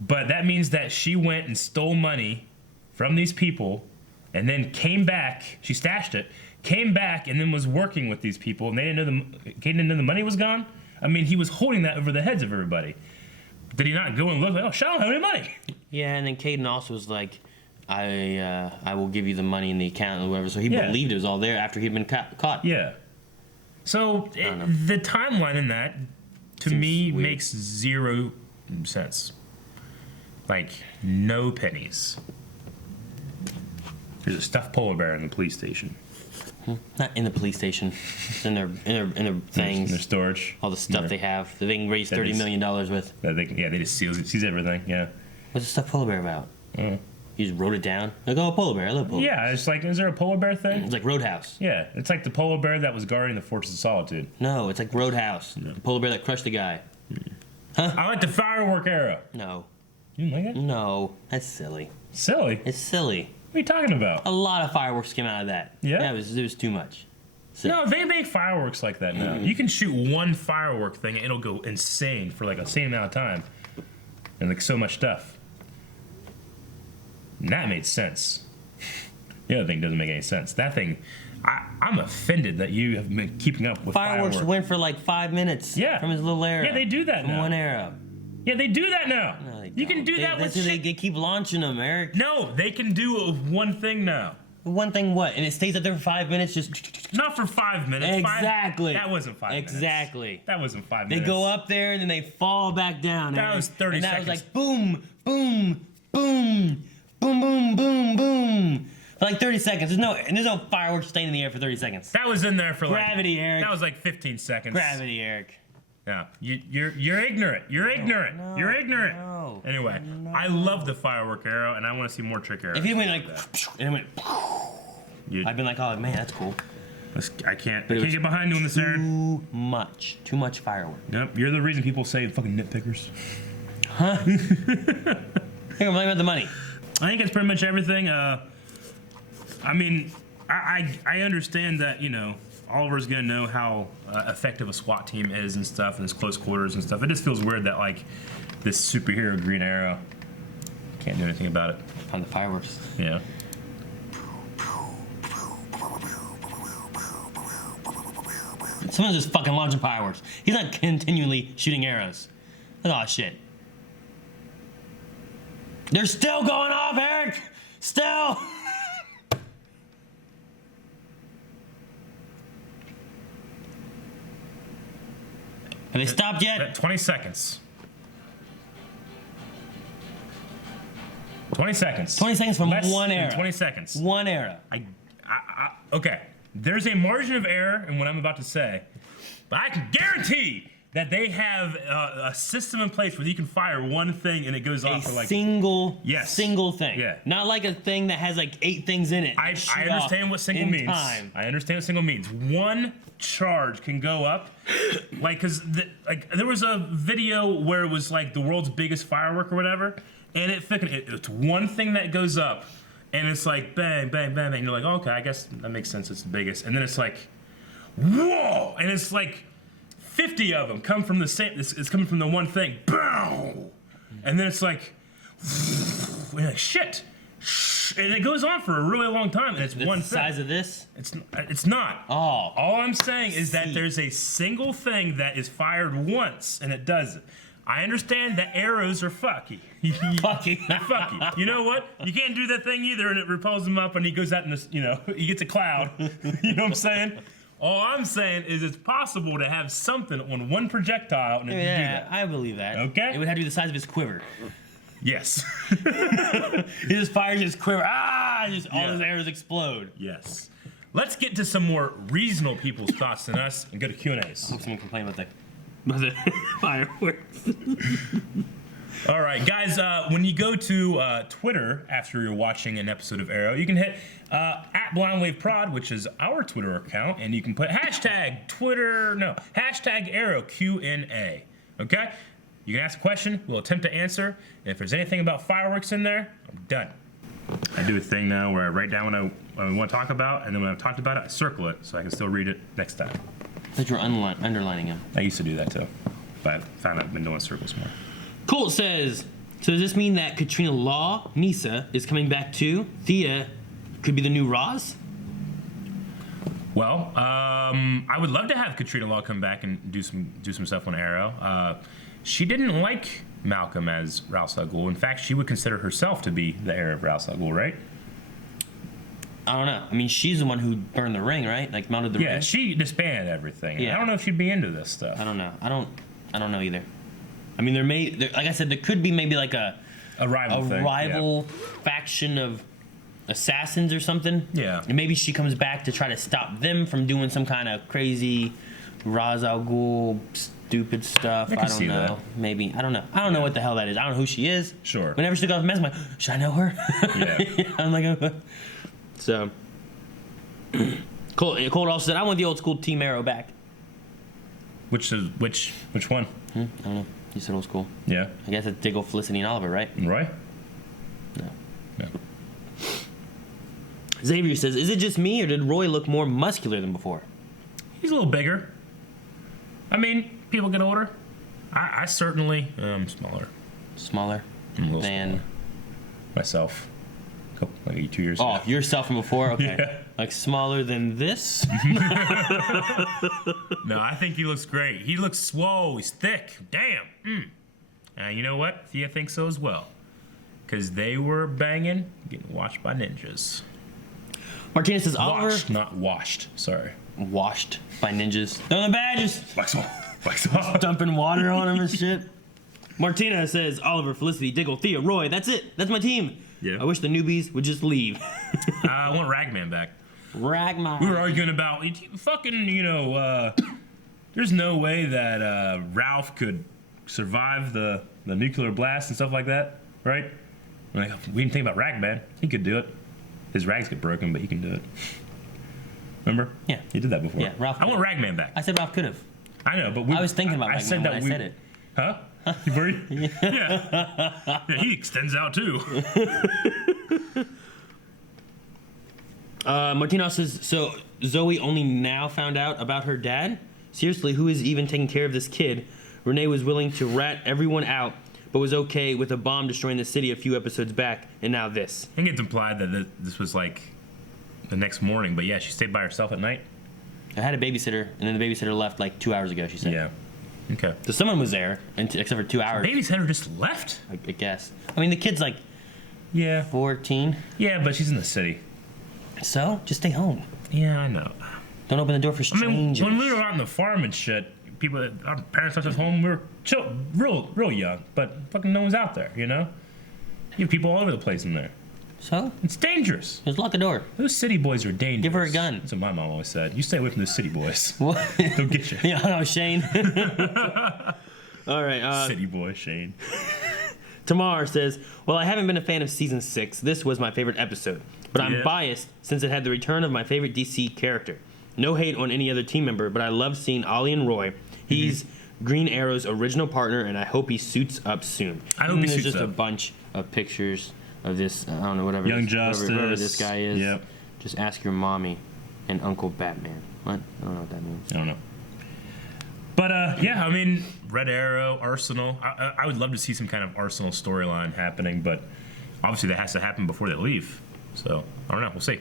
but that means that she went and stole money from these people and then came back, she stashed it, came back and then was working with these people, and they didn't know Caden didn't know the money was gone? I mean, he was holding that over the heads of everybody. Did he not go and look like, oh, shit, I don't have any money? Yeah, and then Caden also was like, I will give you the money in the account or whatever. So he believed it was all there after he'd been caught. Yeah. So the timeline in that, to me, makes zero sense. Like, no pennies. There's a stuffed polar bear in the police station. Not in the police station. It's in their things. In their storage. All the stuff they have. The thing raised $30 million with. They just seize everything, yeah. What's the stuffed polar bear about? You just wrote it down? Like, oh, polar bear, I love polar bear. Yeah, it's like, is there a polar bear thing? It's like Roadhouse. Yeah, it's like the polar bear that was guarding the Fortress of Solitude. No, it's like Roadhouse. Yeah. The polar bear that crushed the guy. Huh? I like the firework arrow. No. You didn't like it? No, that's silly. Silly? It's silly. What are you talking about? A lot of fireworks came out of that. Yeah? It was too much. So. No, they make fireworks like that now. You can shoot one firework thing and it'll go insane for like a same amount of time. And like so much stuff. And that made sense. The other thing doesn't make any sense. That thing, I'm offended that you have been keeping up with fireworks. Went for like 5 minutes from his little arrow. Yeah, they do that from now. One arrow. Yeah, they do that now. No, you can do that with shit. They keep launching them, Eric. No, they can do one thing now. One thing what? And it stays up there for 5 minutes just... Not for 5 minutes. Exactly. That wasn't 5 minutes. Exactly. That wasn't 5 minutes. They go up there and then they fall back down. That was 30 seconds. And that was like boom, boom, boom, boom, boom, boom, boom. For like 30 seconds. There's no fireworks staying in the air for 30 seconds. That was in there for Gravity, Eric. That was like 15 seconds. Gravity, Eric. Yeah, you're ignorant. You're ignorant. No, you're ignorant. No, anyway, I love the firework arrow, and I want to see more trick arrows. If you went like, and it went, I've been like, oh man, that's cool. I can't get behind you in this Aaron. Too much firework. Yep, you're the reason people say fucking nitpickers. Huh? I think I'm blaming about the money. I think it's pretty much everything. I mean, I understand that Oliver's gonna know how effective a SWAT team is and stuff, and his close quarters and stuff. It just feels weird that like this superhero Green Arrow can't do anything about it. On the fireworks. Yeah. Someone's just fucking launching fireworks. He's not continually shooting arrows. Oh shit. They're still going off, Eric. Still. Have they stopped yet? 20 seconds. 20 seconds. 20 seconds from Less one than arrow. 20 seconds. One arrow. Okay. There's a margin of error in what I'm about to say, but I can guarantee that they have a system in place where you can fire one thing and it goes off for like single thing. Yeah. Not like a thing that has like 8 things in it. I understand what single means. Time. I understand what single means. One charge can go up, like, cause there was a video where it was like the world's biggest firework or whatever, and it's one thing that goes up, and it's like bang, bang, bang, bang. And you're like, okay, I guess that makes sense. It's the biggest, and then it's like, whoa, and it's like 50 of them come from the same. It's coming from the one thing, boom, and then it's like, and you're like shit. And it goes on for a really long time, and it's one thing. Size of this? It's not. Oh. All I'm saying is that there's a single thing that is fired once, and it does it. I understand that arrows are fucky. Fucky. They're fucky. You know what? You can't do that thing either, and it repels him up, and he goes out in this. He gets a cloud. You know what I'm saying? All I'm saying is it's possible to have something on one projectile and it can do that. I believe that. Okay. It would have to be the size of his quiver. Yes. He just fires his quiver. All his arrows explode. Yes. Let's get to some more reasonable people's thoughts than us and go to Q&As. I hope someone complain about the fireworks. All right, guys, when you go to Twitter after you're watching an episode of Arrow, you can hit @BlindWaveProd, which is our Twitter account, and you can put hashtag Arrow Q&A, okay? You can ask a question, we'll attempt to answer. If there's anything about fireworks in there, I'm done. I do a thing now where I write down what I want to talk about, and then when I've talked about it, I circle it so I can still read it next time. I thought you were underlining them. I used to do that too, but I found I've been doing circles more. Colt says, so does this mean that Katrina Law, Nisa, is coming back too? Thea could be the new Roz? Well, I would love to have Katrina Law come back and do some stuff on Arrow. She didn't like Malcolm as Ra's al Ghul. In fact, she would consider herself to be the heir of Ra's al Ghul, right? I don't know. I mean, she's the one who burned the ring, right? Like mounted the ring. Yeah, she disbanded everything. Yeah. I don't know if she'd be into this stuff. I don't know. I don't know either. I mean, like I said, there could be maybe like a rival faction of assassins or something. Yeah. And maybe she comes back to try to stop them from doing some kind of crazy Ra's al Ghul stupid stuff. I don't know. That. Maybe. I don't know. I don't know what the hell that is. I don't know who she is. Sure. Whenever she took off the mask, I'm like, should I know her? Yeah. I'm like, so. Colt also said, I want the old school Team Arrow back. Which one? I don't know. You said old school. Yeah. I guess it's Diggle, Felicity, and Oliver, right? Right? No. Xavier says, is it just me, or did Roy look more muscular than before? He's a little bigger. I mean, people get older. I certainly am smaller. Smaller than smaller. Myself. Like 2 years ago. ago. Yourself from before? Okay. Yeah. Like smaller than this? No, I think he looks great. He looks swole. He's thick. Damn. You know what? Thea thinks so as well. Because they were banging, getting watched by ninjas. Martinez says, Oliver. Not washed. Sorry. Washed by ninjas. They're the badges. Wax off. Dumping water on them and shit. Martina says, Oliver, Felicity, Diggle, Thea, Roy. That's it. That's my team. Yeah. I wish the newbies would just leave. I want Ragman back. Ragman. We were arguing about there's no way that Ralph could survive the nuclear blast and stuff like that, right? Like, we didn't think about Ragman. He could do it. His rags get broken, but he can do it. Remember? Yeah. He did that before. Yeah, Ralph. I want Ragman back. I said Ralph could have. I know, but I was thinking about Ragman when I said it. Huh? Were you? Yeah. He extends out too. Martino says, so Zoe only now found out about her dad? Seriously, who is even taking care of this kid? Renee was willing to rat everyone out, but was okay with a bomb destroying the city a few episodes back, and now this. I think it's implied that this was like the next morning, but yeah, she stayed by herself at night. I had a babysitter, and then the babysitter left like 2 hours ago, she said. Yeah. Okay. So someone was there, except for 2 hours. The babysitter just left? I guess. I mean, the kid's like 14. Yeah, but she's in the city. So? Just stay home. Yeah, I know. Don't open the door for strangers. I mean, when we were out on the farm and shit, our parents left us home, we were real young, but fucking no one's out there, you know? You have people all over the place in there. So? It's dangerous. Just lock the door. Those city boys are dangerous. Give her a gun. That's what my mom always said. You stay away from those city boys. What? They'll get you. Yeah, no, Shane. All right. City boy, Shane. Tamar says, well, I haven't been a fan of season 6. This was my favorite episode. But I'm Yeah. biased since it had the return of my favorite DC character. No hate on any other team member, but I love seeing Ollie and Roy. He's Green Arrow's original partner, and I hope he suits up soon. I hope he There's suits just a up. bunch of pictures of this, I don't know, whatever Young this, Justice. whoever this guy is. Yep. Just ask your mommy and Uncle Batman. What? I don't know what that means. I don't know. But yeah, I mean, Red Arrow, Arsenal. I would love to see some kind of Arsenal storyline happening, but obviously that has to happen before they leave. So I don't know. We'll see.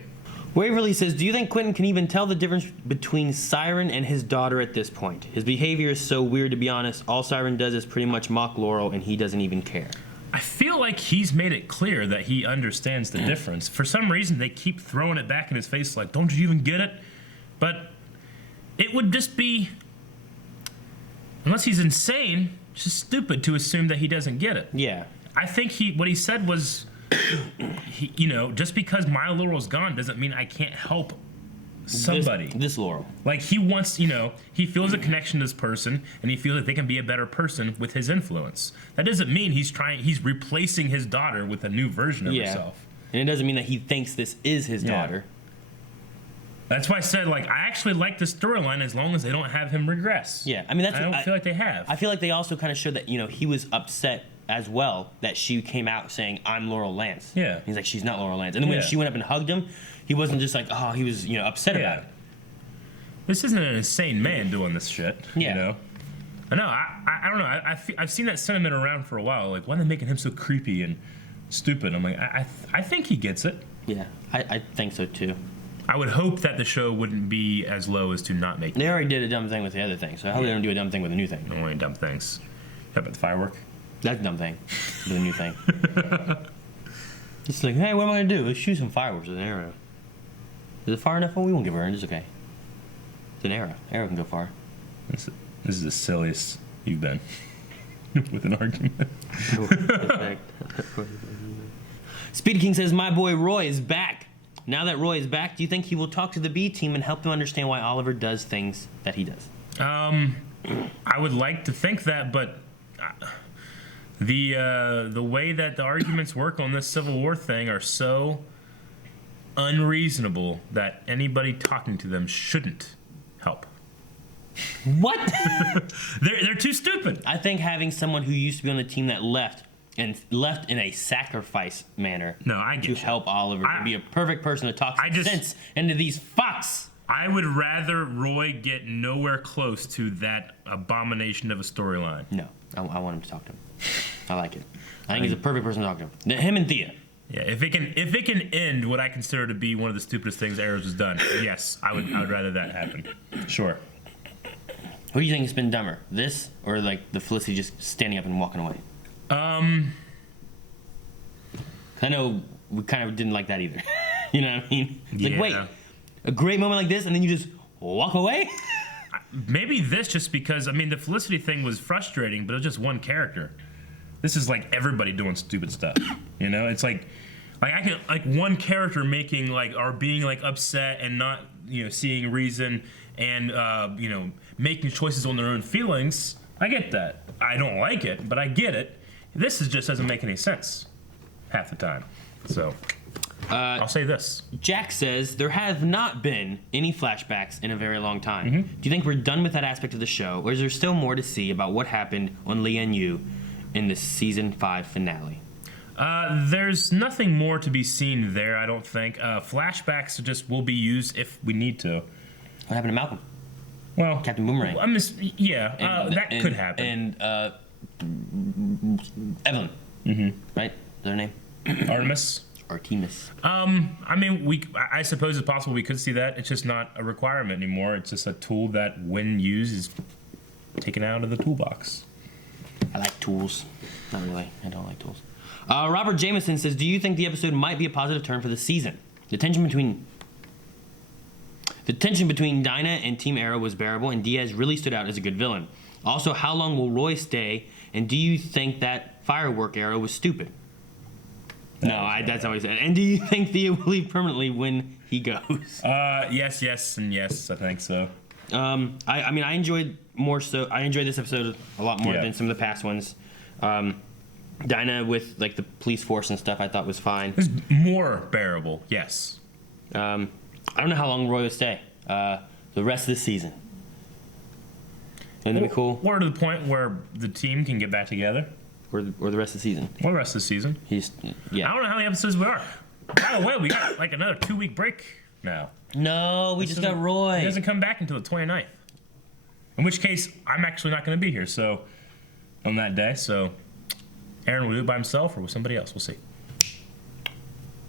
Waverly says, do you think Quentin can even tell the difference between Siren and his daughter at this point? His behavior is so weird, to be honest. All Siren does is pretty much mock Laurel, and he doesn't even care. I feel like he's made it clear that he understands the difference. For some reason, they keep throwing it back in his face like, don't you even get it? But it would just be, unless he's insane, it's just stupid to assume that he doesn't get it. Yeah. I think what he said was, just because my Laurel's gone doesn't mean I can't help somebody. This Laurel. Like he wants, he feels a connection to this person, and he feels like they can be a better person with his influence. That doesn't mean he's replacing his daughter with a new version of herself. And it doesn't mean that he thinks this is his daughter. That's why I said, I actually like the storyline as long as they don't have him regress. Yeah, I mean, I don't feel like they have. I feel like they also kind of showed that, he was upset as well that she came out saying, I'm Laurel Lance. Yeah. He's like, she's not Laurel Lance. And then when she went up and hugged him, he wasn't just like, he was, upset about it. This isn't an insane man doing this shit. Yeah. I know. I don't know. I've seen that sentiment around for a while. Like, why are they making him so creepy and stupid? I'm like, I think he gets it. Yeah, I think so too. I would hope that the show wouldn't be as low as to not make it. They already did a dumb thing with the other thing, so I hope they don't do a dumb thing with a new thing. No only dumb things. How about the firework? That's a dumb thing. With a new thing. It's like, hey, what am I gonna do? Let's shoot some fireworks with an arrow. Is it far enough? Well, we won't get burned. It's okay. It's an arrow. Arrow can go far. This is the silliest you've been with an argument. Speedy King says, my boy Roy is back. Now that Roy is back, do you think he will talk to the B team and help them understand why Oliver does things that he does? I would like to think that, but the way that the arguments work on this Civil War thing are so unreasonable that anybody talking to them shouldn't help. What? They're too stupid. I think having someone who used to be on the team that left in a sacrifice manner to help Oliver would be a perfect person to talk sense into these fucks. I would rather Roy get nowhere close to that abomination of a storyline. No, I want him to talk to him. I like it. I think he's a perfect person to talk to him. Him and Thea. Yeah, if it can end what I consider to be one of the stupidest things Arrows has done, yes, I would rather that happen. Sure. Who do you think has been dumber, this or like the Felicity just standing up and walking away? I know we kind of didn't like that either. You know what I mean? Like, wait, a great moment like this, and then you just walk away? Maybe this just because, the Felicity thing was frustrating, but it was just one character. This is like everybody doing stupid stuff. It's like I can, like, one character making, or being, upset and not, seeing reason and, making choices on their own feelings. I get that. I don't like it, but I get it. This just doesn't make any sense half the time. So, I'll say this. Jack says, there have not been any flashbacks in a very long time. Do you think we're done with that aspect of the show, or is there still more to see about what happened on Lian Yu in the season 5 finale? There's nothing more to be seen there, I don't think. Flashbacks just will be used if we need to. What happened to Malcolm? Well, Captain Boomerang. That could happen. And Evelyn. Right? Is that her name? Artemis. I suppose it's possible we could see that. It's just not a requirement anymore. It's just a tool that, when used, is taken out of the toolbox. I like tools. Not really. I don't like tools. Robert Jameson says, do you think the episode might be a positive turn for the season? The tension between Dinah and Team Arrow was bearable, and Diaz really stood out as a good villain. Also, how long will Roy stay, and do you think that firework arrow was stupid? That's not what he said. And do you think Thea will leave permanently when he goes? Yes, and yes. I think so. I mean, I enjoyed this episode a lot more than some of the past ones. Dinah with like the police force and stuff, I thought was fine. It's more bearable. Yes. I don't know how long Roy will stay. The rest of the season. Isn't that be cool? Or to the point where the team can get back together. Or the rest of the season. Or the rest of the season. I don't know how many episodes we are. By the way, we got like another 2-week break now. No, we just got Roy. He doesn't come back until the 29th. In which case, I'm actually not going to be here. So on that day, so Aaron will do it by himself or with somebody else. We'll see.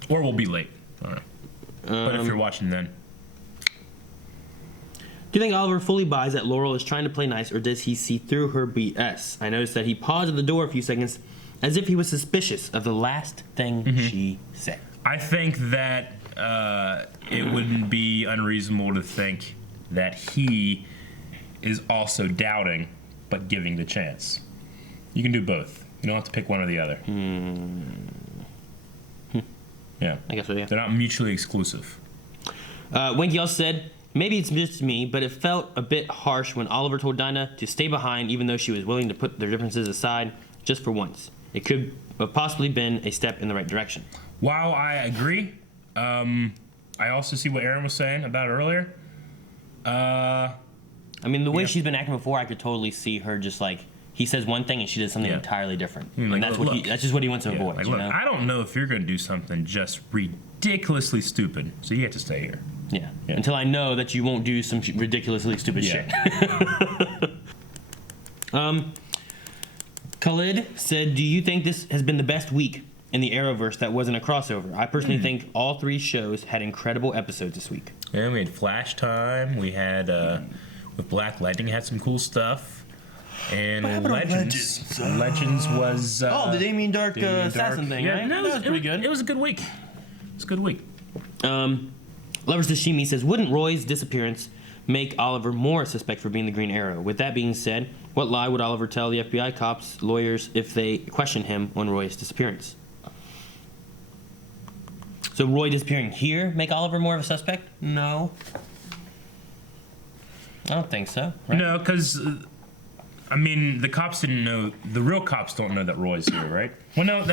Or we'll be late. I don't know. But if you're watching then. Do you think Oliver fully buys that Laurel is trying to play nice, or does he see through her BS? I noticed that he paused at the door a few seconds as if he was suspicious of the last thing she said. I think that it wouldn't be unreasonable to think that he is also doubting but giving the chance. You can do both. You don't have to pick one or the other. Yeah. I guess so, yeah. They're not mutually exclusive. Winky also said, maybe it's just me, but it felt a bit harsh when Oliver told Dinah to stay behind even though she was willing to put their differences aside just for once. It could have possibly been a step in the right direction. While I agree, I also see what Aaron was saying about earlier. I mean, the way she's been acting before, I could totally see her just like, he says one thing and she does something entirely different. Like, and that's just what he wants to avoid. Like, you look, know? I don't know if you're going to do something just ridiculously stupid, so you have to stay here. Yeah. Until I know that you won't do some ridiculously stupid shit. Khalid said, do you think this has been the best week in the Arrowverse that wasn't a crossover? I personally think all 3 shows had incredible episodes this week. Yeah, we had Flash Time. We had, with Black Lightning, had some cool stuff. And Legends was... the Damien Dark assassin thing, right? No, that was pretty good. It was a good week. It's a good week. Lovers Tashimi says, wouldn't Roy's disappearance make Oliver more suspect for being the Green Arrow? With that being said, what lie would Oliver tell the FBI cops, lawyers, if they question him on Roy's disappearance? So Roy disappearing here make Oliver more of a suspect? No. I don't think so. Right? No, because... I mean, the cops didn't know. The real cops don't know that Roy's here, right? Well, no,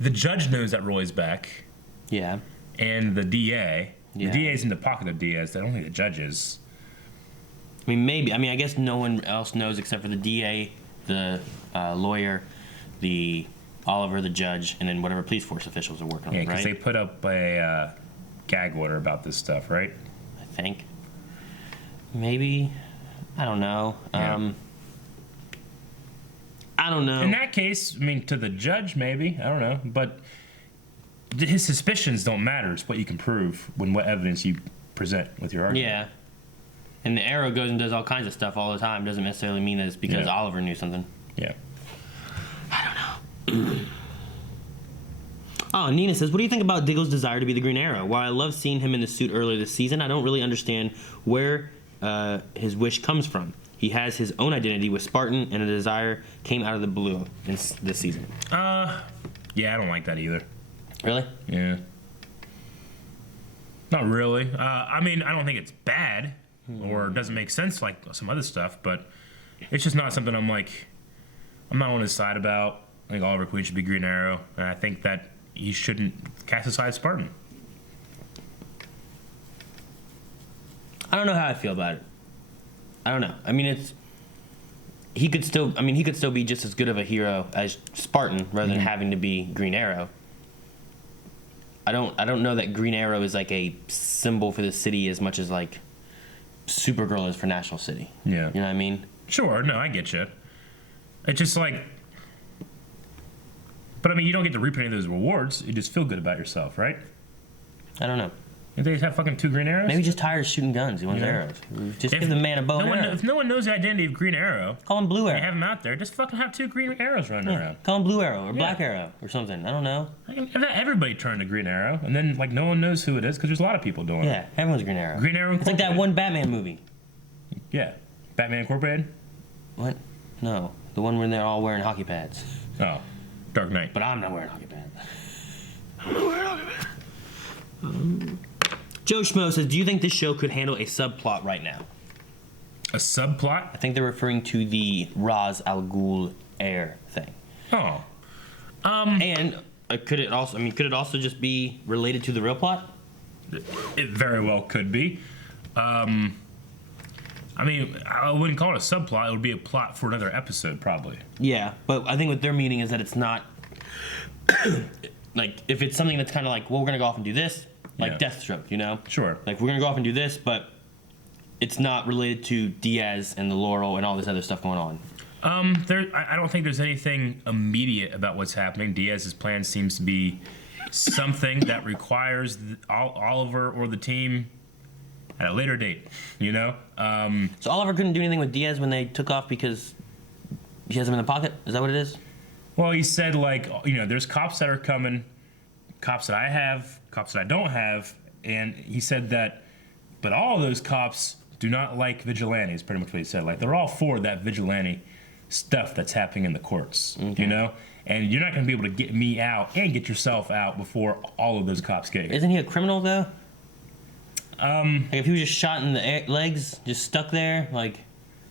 the judge knows that Roy's back. Yeah. And the DA. The DA's in the pocket of Diaz. I don't think the judge is. I mean, maybe. I mean, I guess no one else knows except for the DA, the lawyer, the Oliver, the judge, and then whatever police force officials are working on it, right? Yeah, because they put up a gag order about this stuff, right? I think. Maybe. I don't know. Yeah. I don't know. In that case, I mean, to the judge, maybe. I don't know. But his suspicions don't matter. It's what you can prove when what evidence you present with your argument. Yeah. And the Arrow goes and does all kinds of stuff all the time. Doesn't necessarily mean that it's because Oliver knew something. Yeah. I don't know. Oh, Nina says, what do you think about Diggle's desire to be the Green Arrow? While I love seeing him in the suit earlier this season, I don't really understand where his wish comes from. He has his own identity with Spartan, and a desire came out of the blue this season. Yeah, I don't like that either. Really? Yeah. Not really. I mean, I don't think it's bad or doesn't make sense like some other stuff, but it's just not something I'm not on his side about. I think Oliver Queen should be Green Arrow, and I think that he shouldn't cast aside Spartan. I don't know how I feel about it. I don't know. I mean, he could still be just as good of a hero as Spartan rather than having to be Green Arrow. I don't know that Green Arrow is like a symbol for the city as much as like Supergirl is for National City. Yeah. You know what I mean? Sure. No, I get you. It's just like, but I mean, you don't get to reap any of those rewards. You just feel good about yourself, right? I don't know. Did they have fucking 2 Green Arrows? Maybe just tired of shooting guns. He wants arrows. Just give the man a bow and arrow. If no one knows the identity of Green Arrow, call him Blue Arrow. You have him out there. Just fucking have 2 Green Arrows running around. Call him Blue Arrow or Black Arrow or something. I don't know. Everybody turned to Green Arrow, and then like no one knows who it is because there's a lot of people doing it. Yeah, everyone's Green Arrow. Green Arrow. It's like that one Batman movie. Yeah, Batman Incorporated. What? No, the one where they're all wearing hockey pads. Oh, Dark Knight. But I'm not wearing hockey pads. Joe Schmo says, do you think this show could handle a subplot right now? A subplot? I think they're referring to the Ra's al Ghul heir thing. Oh. And could it also just be related to the real plot? It very well could be. I mean, I wouldn't call it a subplot. It would be a plot for another episode, probably. Yeah, but I think what they're meaning is that it's not like if it's something that's kind of like, well, we're gonna go off and do this, like Deathstroke, you know? Sure. Like we're gonna go off and do this, but it's not related to Diaz and the Laurel and all this other stuff going on. I don't think there's anything immediate about what's happening. Diaz's plan seems to be something that requires Oliver or the team at a later date, you know? So Oliver couldn't do anything with Diaz when they took off because he has him in the pocket? Is that what it is? Well, he said, like, you know, there's cops that are coming, cops that I have, cops that I don't have, and he said that, but all of those cops do not like vigilantes, pretty much what he said. Like, they're all for that vigilante stuff that's happening in the courts, you know? And you're not going to be able to get me out and get yourself out before all of those cops get you. Isn't he a criminal, though? Like if he was just shot in the legs, just stuck there, like...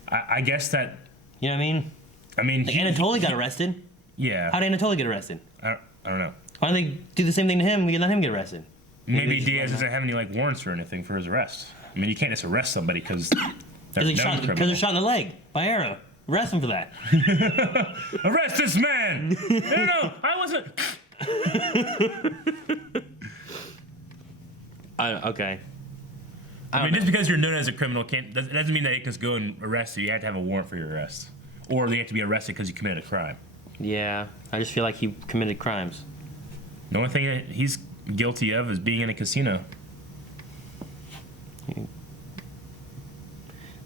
I guess that... You know what I mean? Like Anatoly got arrested. Yeah. How did Anatoly get arrested? I don't know. Why don't they do the same thing to him? We can let him get arrested. Maybe Diaz doesn't have any, like, warrants or anything for his arrest. I mean, you can't just arrest somebody because they're shot in the leg by Arrow. Arrest him for that. Arrest this man! No, I wasn't... Okay. I mean, just because you're known as a criminal it doesn't mean that they can just go and arrest you. You have to have a warrant for your arrest. Or they have to be arrested because you committed a crime. Yeah, I just feel like he committed crimes. The only thing that he's guilty of is being in a casino. And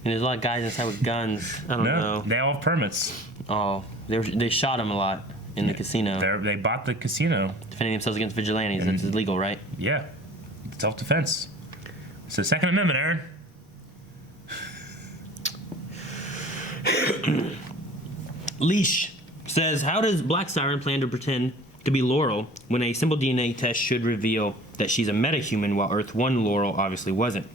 there's a lot of guys inside with guns. I don't know. They all have permits. Oh, they shot him a lot in the casino. They bought the casino. Defending themselves against vigilantes. That's illegal, right? Yeah. Self-defense. It's the Second Amendment, Aaron. Leash says, how does Black Siren plan to pretend to be Laurel when a simple DNA test should reveal that she's a metahuman while Earth 1 Laurel obviously wasn't?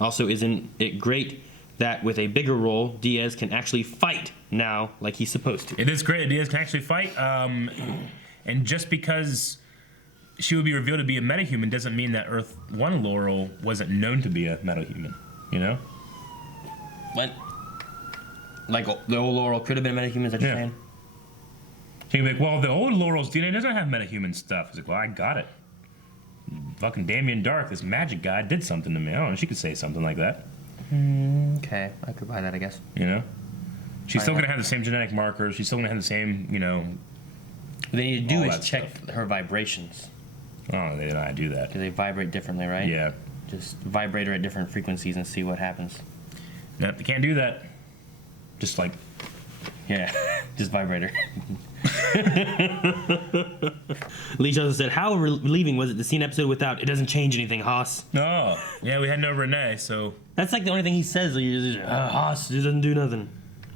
Also, isn't it great that with a bigger role, Diaz can actually fight now like he's supposed to? It is great that Diaz can actually fight. And just because she would be revealed to be a metahuman doesn't mean that Earth 1 Laurel wasn't known to be a metahuman, you know? What? Like the old Laurel could have been a metahuman, is that what you're saying? She'd be like, well, the old Laurel's DNA doesn't have metahuman stuff. It's like, well, I got it. Fucking Damien Dark, this magic guy, did something to me. I don't know, she could say something like that. Okay, I could buy that, I guess. You know? She's still going to have the same genetic markers. She's still going to have the same, you know... What they need to do is check her vibrations. Oh, they don't know how to do that. Because they vibrate differently, right? Yeah. Just vibrate her at different frequencies and see what happens. No, they can't do that. Just like... Yeah, just vibrate her. Lee also said, how relieving was it to see an episode without "it doesn't change anything, Haas"? Oh, yeah, we had no Renee, so... That's like the only thing he says. Haas, it doesn't do nothing.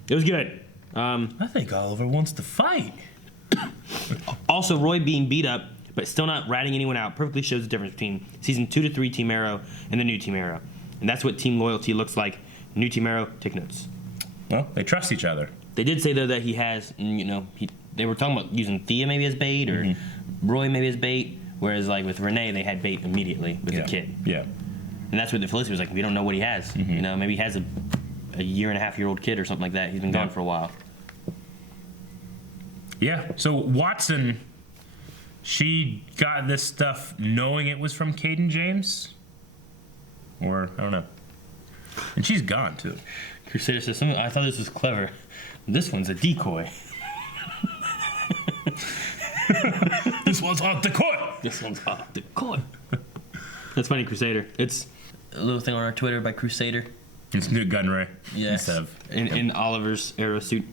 It was good. I think Oliver wants to fight. Also, Roy being beat up, but still not ratting anyone out, perfectly shows the difference between Season 2 to 3 Team Arrow and the new Team Arrow. And that's what team loyalty looks like. New Team Arrow, take notes. Well, they trust each other. They did say, though, that he has, you know, they were talking about using Thea maybe as bait or Roy maybe as bait, whereas, like, with Renee, they had bait immediately with the kid. Yeah. And that's what the Felicity was like, we don't know what he has. You know, maybe he has a 1.5-year-old kid or something like that. He's been gone for a while. Yeah, so Watson, she got this stuff knowing it was from Caden James? Or, I don't know. And she's gone, too. Crusader says, I thought this was clever. This one's a decoy. This one's a decoy! This one's a decoy. That's funny, Crusader. It's a little thing on our Twitter by Crusader. It's Newt Gunray. Yes. Instead of, in Oliver's Arrow suit.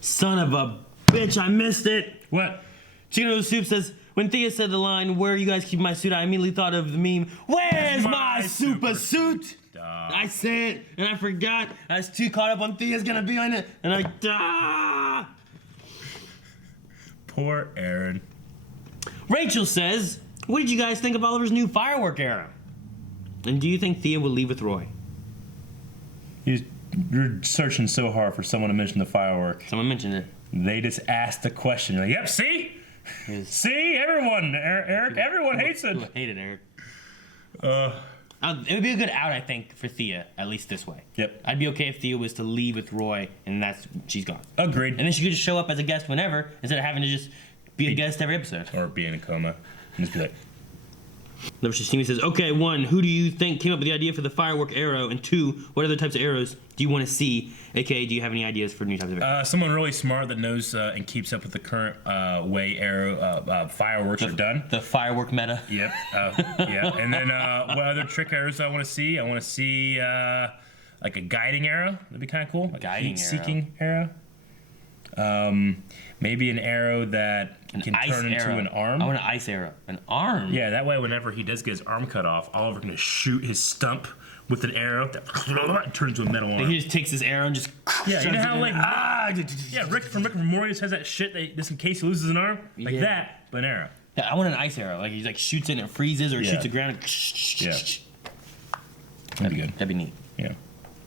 Son of a bitch, I missed it. What? Chicken Noodle Soup says, when Thea said the line, "Where you guys keep my suit?" I immediately thought of the meme, "Where's my super suit?" I said it, and I forgot. I was too caught up on Thea's gonna be on it, and I... Poor Aaron. Rachel says, what did you guys think of Oliver's new firework arrow? And do you think Thea will leave with Roy? You're searching so hard for someone to mention the firework. Someone mentioned it. They just asked the question. You're like, yep, see? See? Everyone, Eric, everyone hates it. I hate it, Eric. It would be a good out, I think, for Thea, at least this way. Yep. I'd be okay if Thea was to leave with Roy, and she's gone. Agreed. And then she could just show up as a guest whenever, instead of having to just be a guest every episode. Or be in a coma. And just be like... Number 16 says, okay, 1, who do you think came up with the idea for the firework arrow? And 2, what other types of arrows do you want to see? AKA, do you have any ideas for new types of arrows? Someone really smart that knows and keeps up with the current way fireworks are done. The firework meta. Yep. Yeah. And then what other trick arrows do I want to see? I want to see like a guiding arrow. That'd be kind of cool. Like guiding heat-seeking arrow. Maybe an arrow that can turn into an arm. I want an ice arrow. An arm? Yeah, that way whenever he does get his arm cut off, Oliver can just shoot his stump with an arrow that turns into a metal arm. He just takes his arrow and just... Yeah, you know how like... Rick from Rick and Morty has that shit just in case he loses an arm? Like that, but an arrow. Yeah, I want an ice arrow. Like he like shoots it and it freezes, or it shoots the ground and... Yeah. That'd be good. That'd be neat. Yeah. You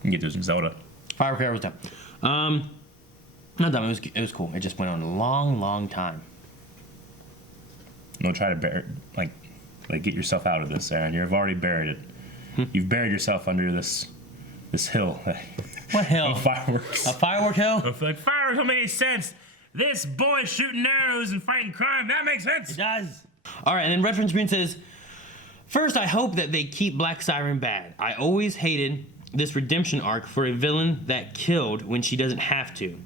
can get those in Zelda. Firework arrow was done. Not dumb. It was cool. It just went on a long time. Don't try to like get yourself out of this, Aaron. You've already buried it. You've buried yourself under this hill. What hill? Of fireworks. A firework hill? Like fireworks don't make any sense. This boy shooting arrows and fighting crime, that makes sense. It does. All right, and then Reference Green says, first, I hope that they keep Black Siren bad. I always hated this redemption arc for a villain that killed when she doesn't have to.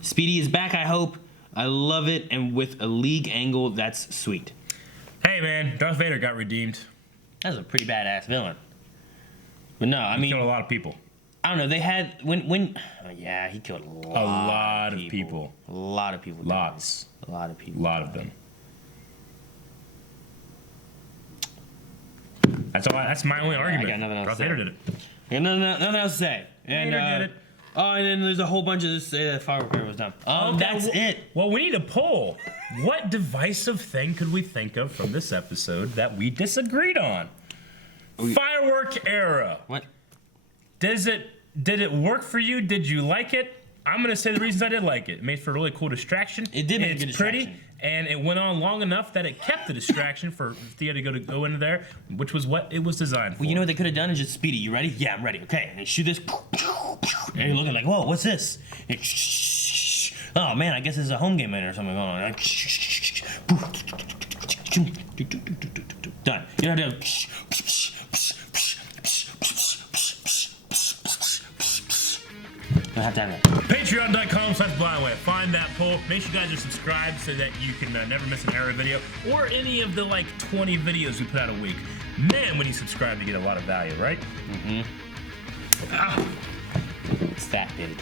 Speedy is back, I hope. I love it, and with a League angle, that's sweet. Hey man, Darth Vader got redeemed. That's a pretty badass villain. But no, I mean, he killed a lot of people. I don't know. They had yeah, he killed a lot of people. A lot of people. Lots. A lot of people. A lot of them. That's my only argument. I got nothing else Darth to say. Vader did it. I got nothing else to say. And Vader did it. Oh, and then there's a whole bunch of this firework arrow was done. That's it. Well, we need a poll. What divisive thing could we think of from this episode that we disagreed on? Firework arrow. What? Did it work for you? Did you like it? I'm gonna say the reasons I did like it. It made for a really cool distraction. It did make a good pretty, distraction. and it went on long enough that it kept the distraction for Thea to go into there, which was what it was designed for. Well, you know what they could have done is just Speedy. You ready? Yeah, I'm ready. Okay, and you shoot this. And you're looking like, whoa, what's this? Oh man, I guess it's a home game or something going on. Done. You don't have to. I have to have that. Patreon.com/blindway. Find that poll. Make sure you guys are subscribed so that you can never miss an Arrow video or any of the like 20 videos we put out a week. Man, when you subscribe, you get a lot of value, right? Mm-hmm. It's that big.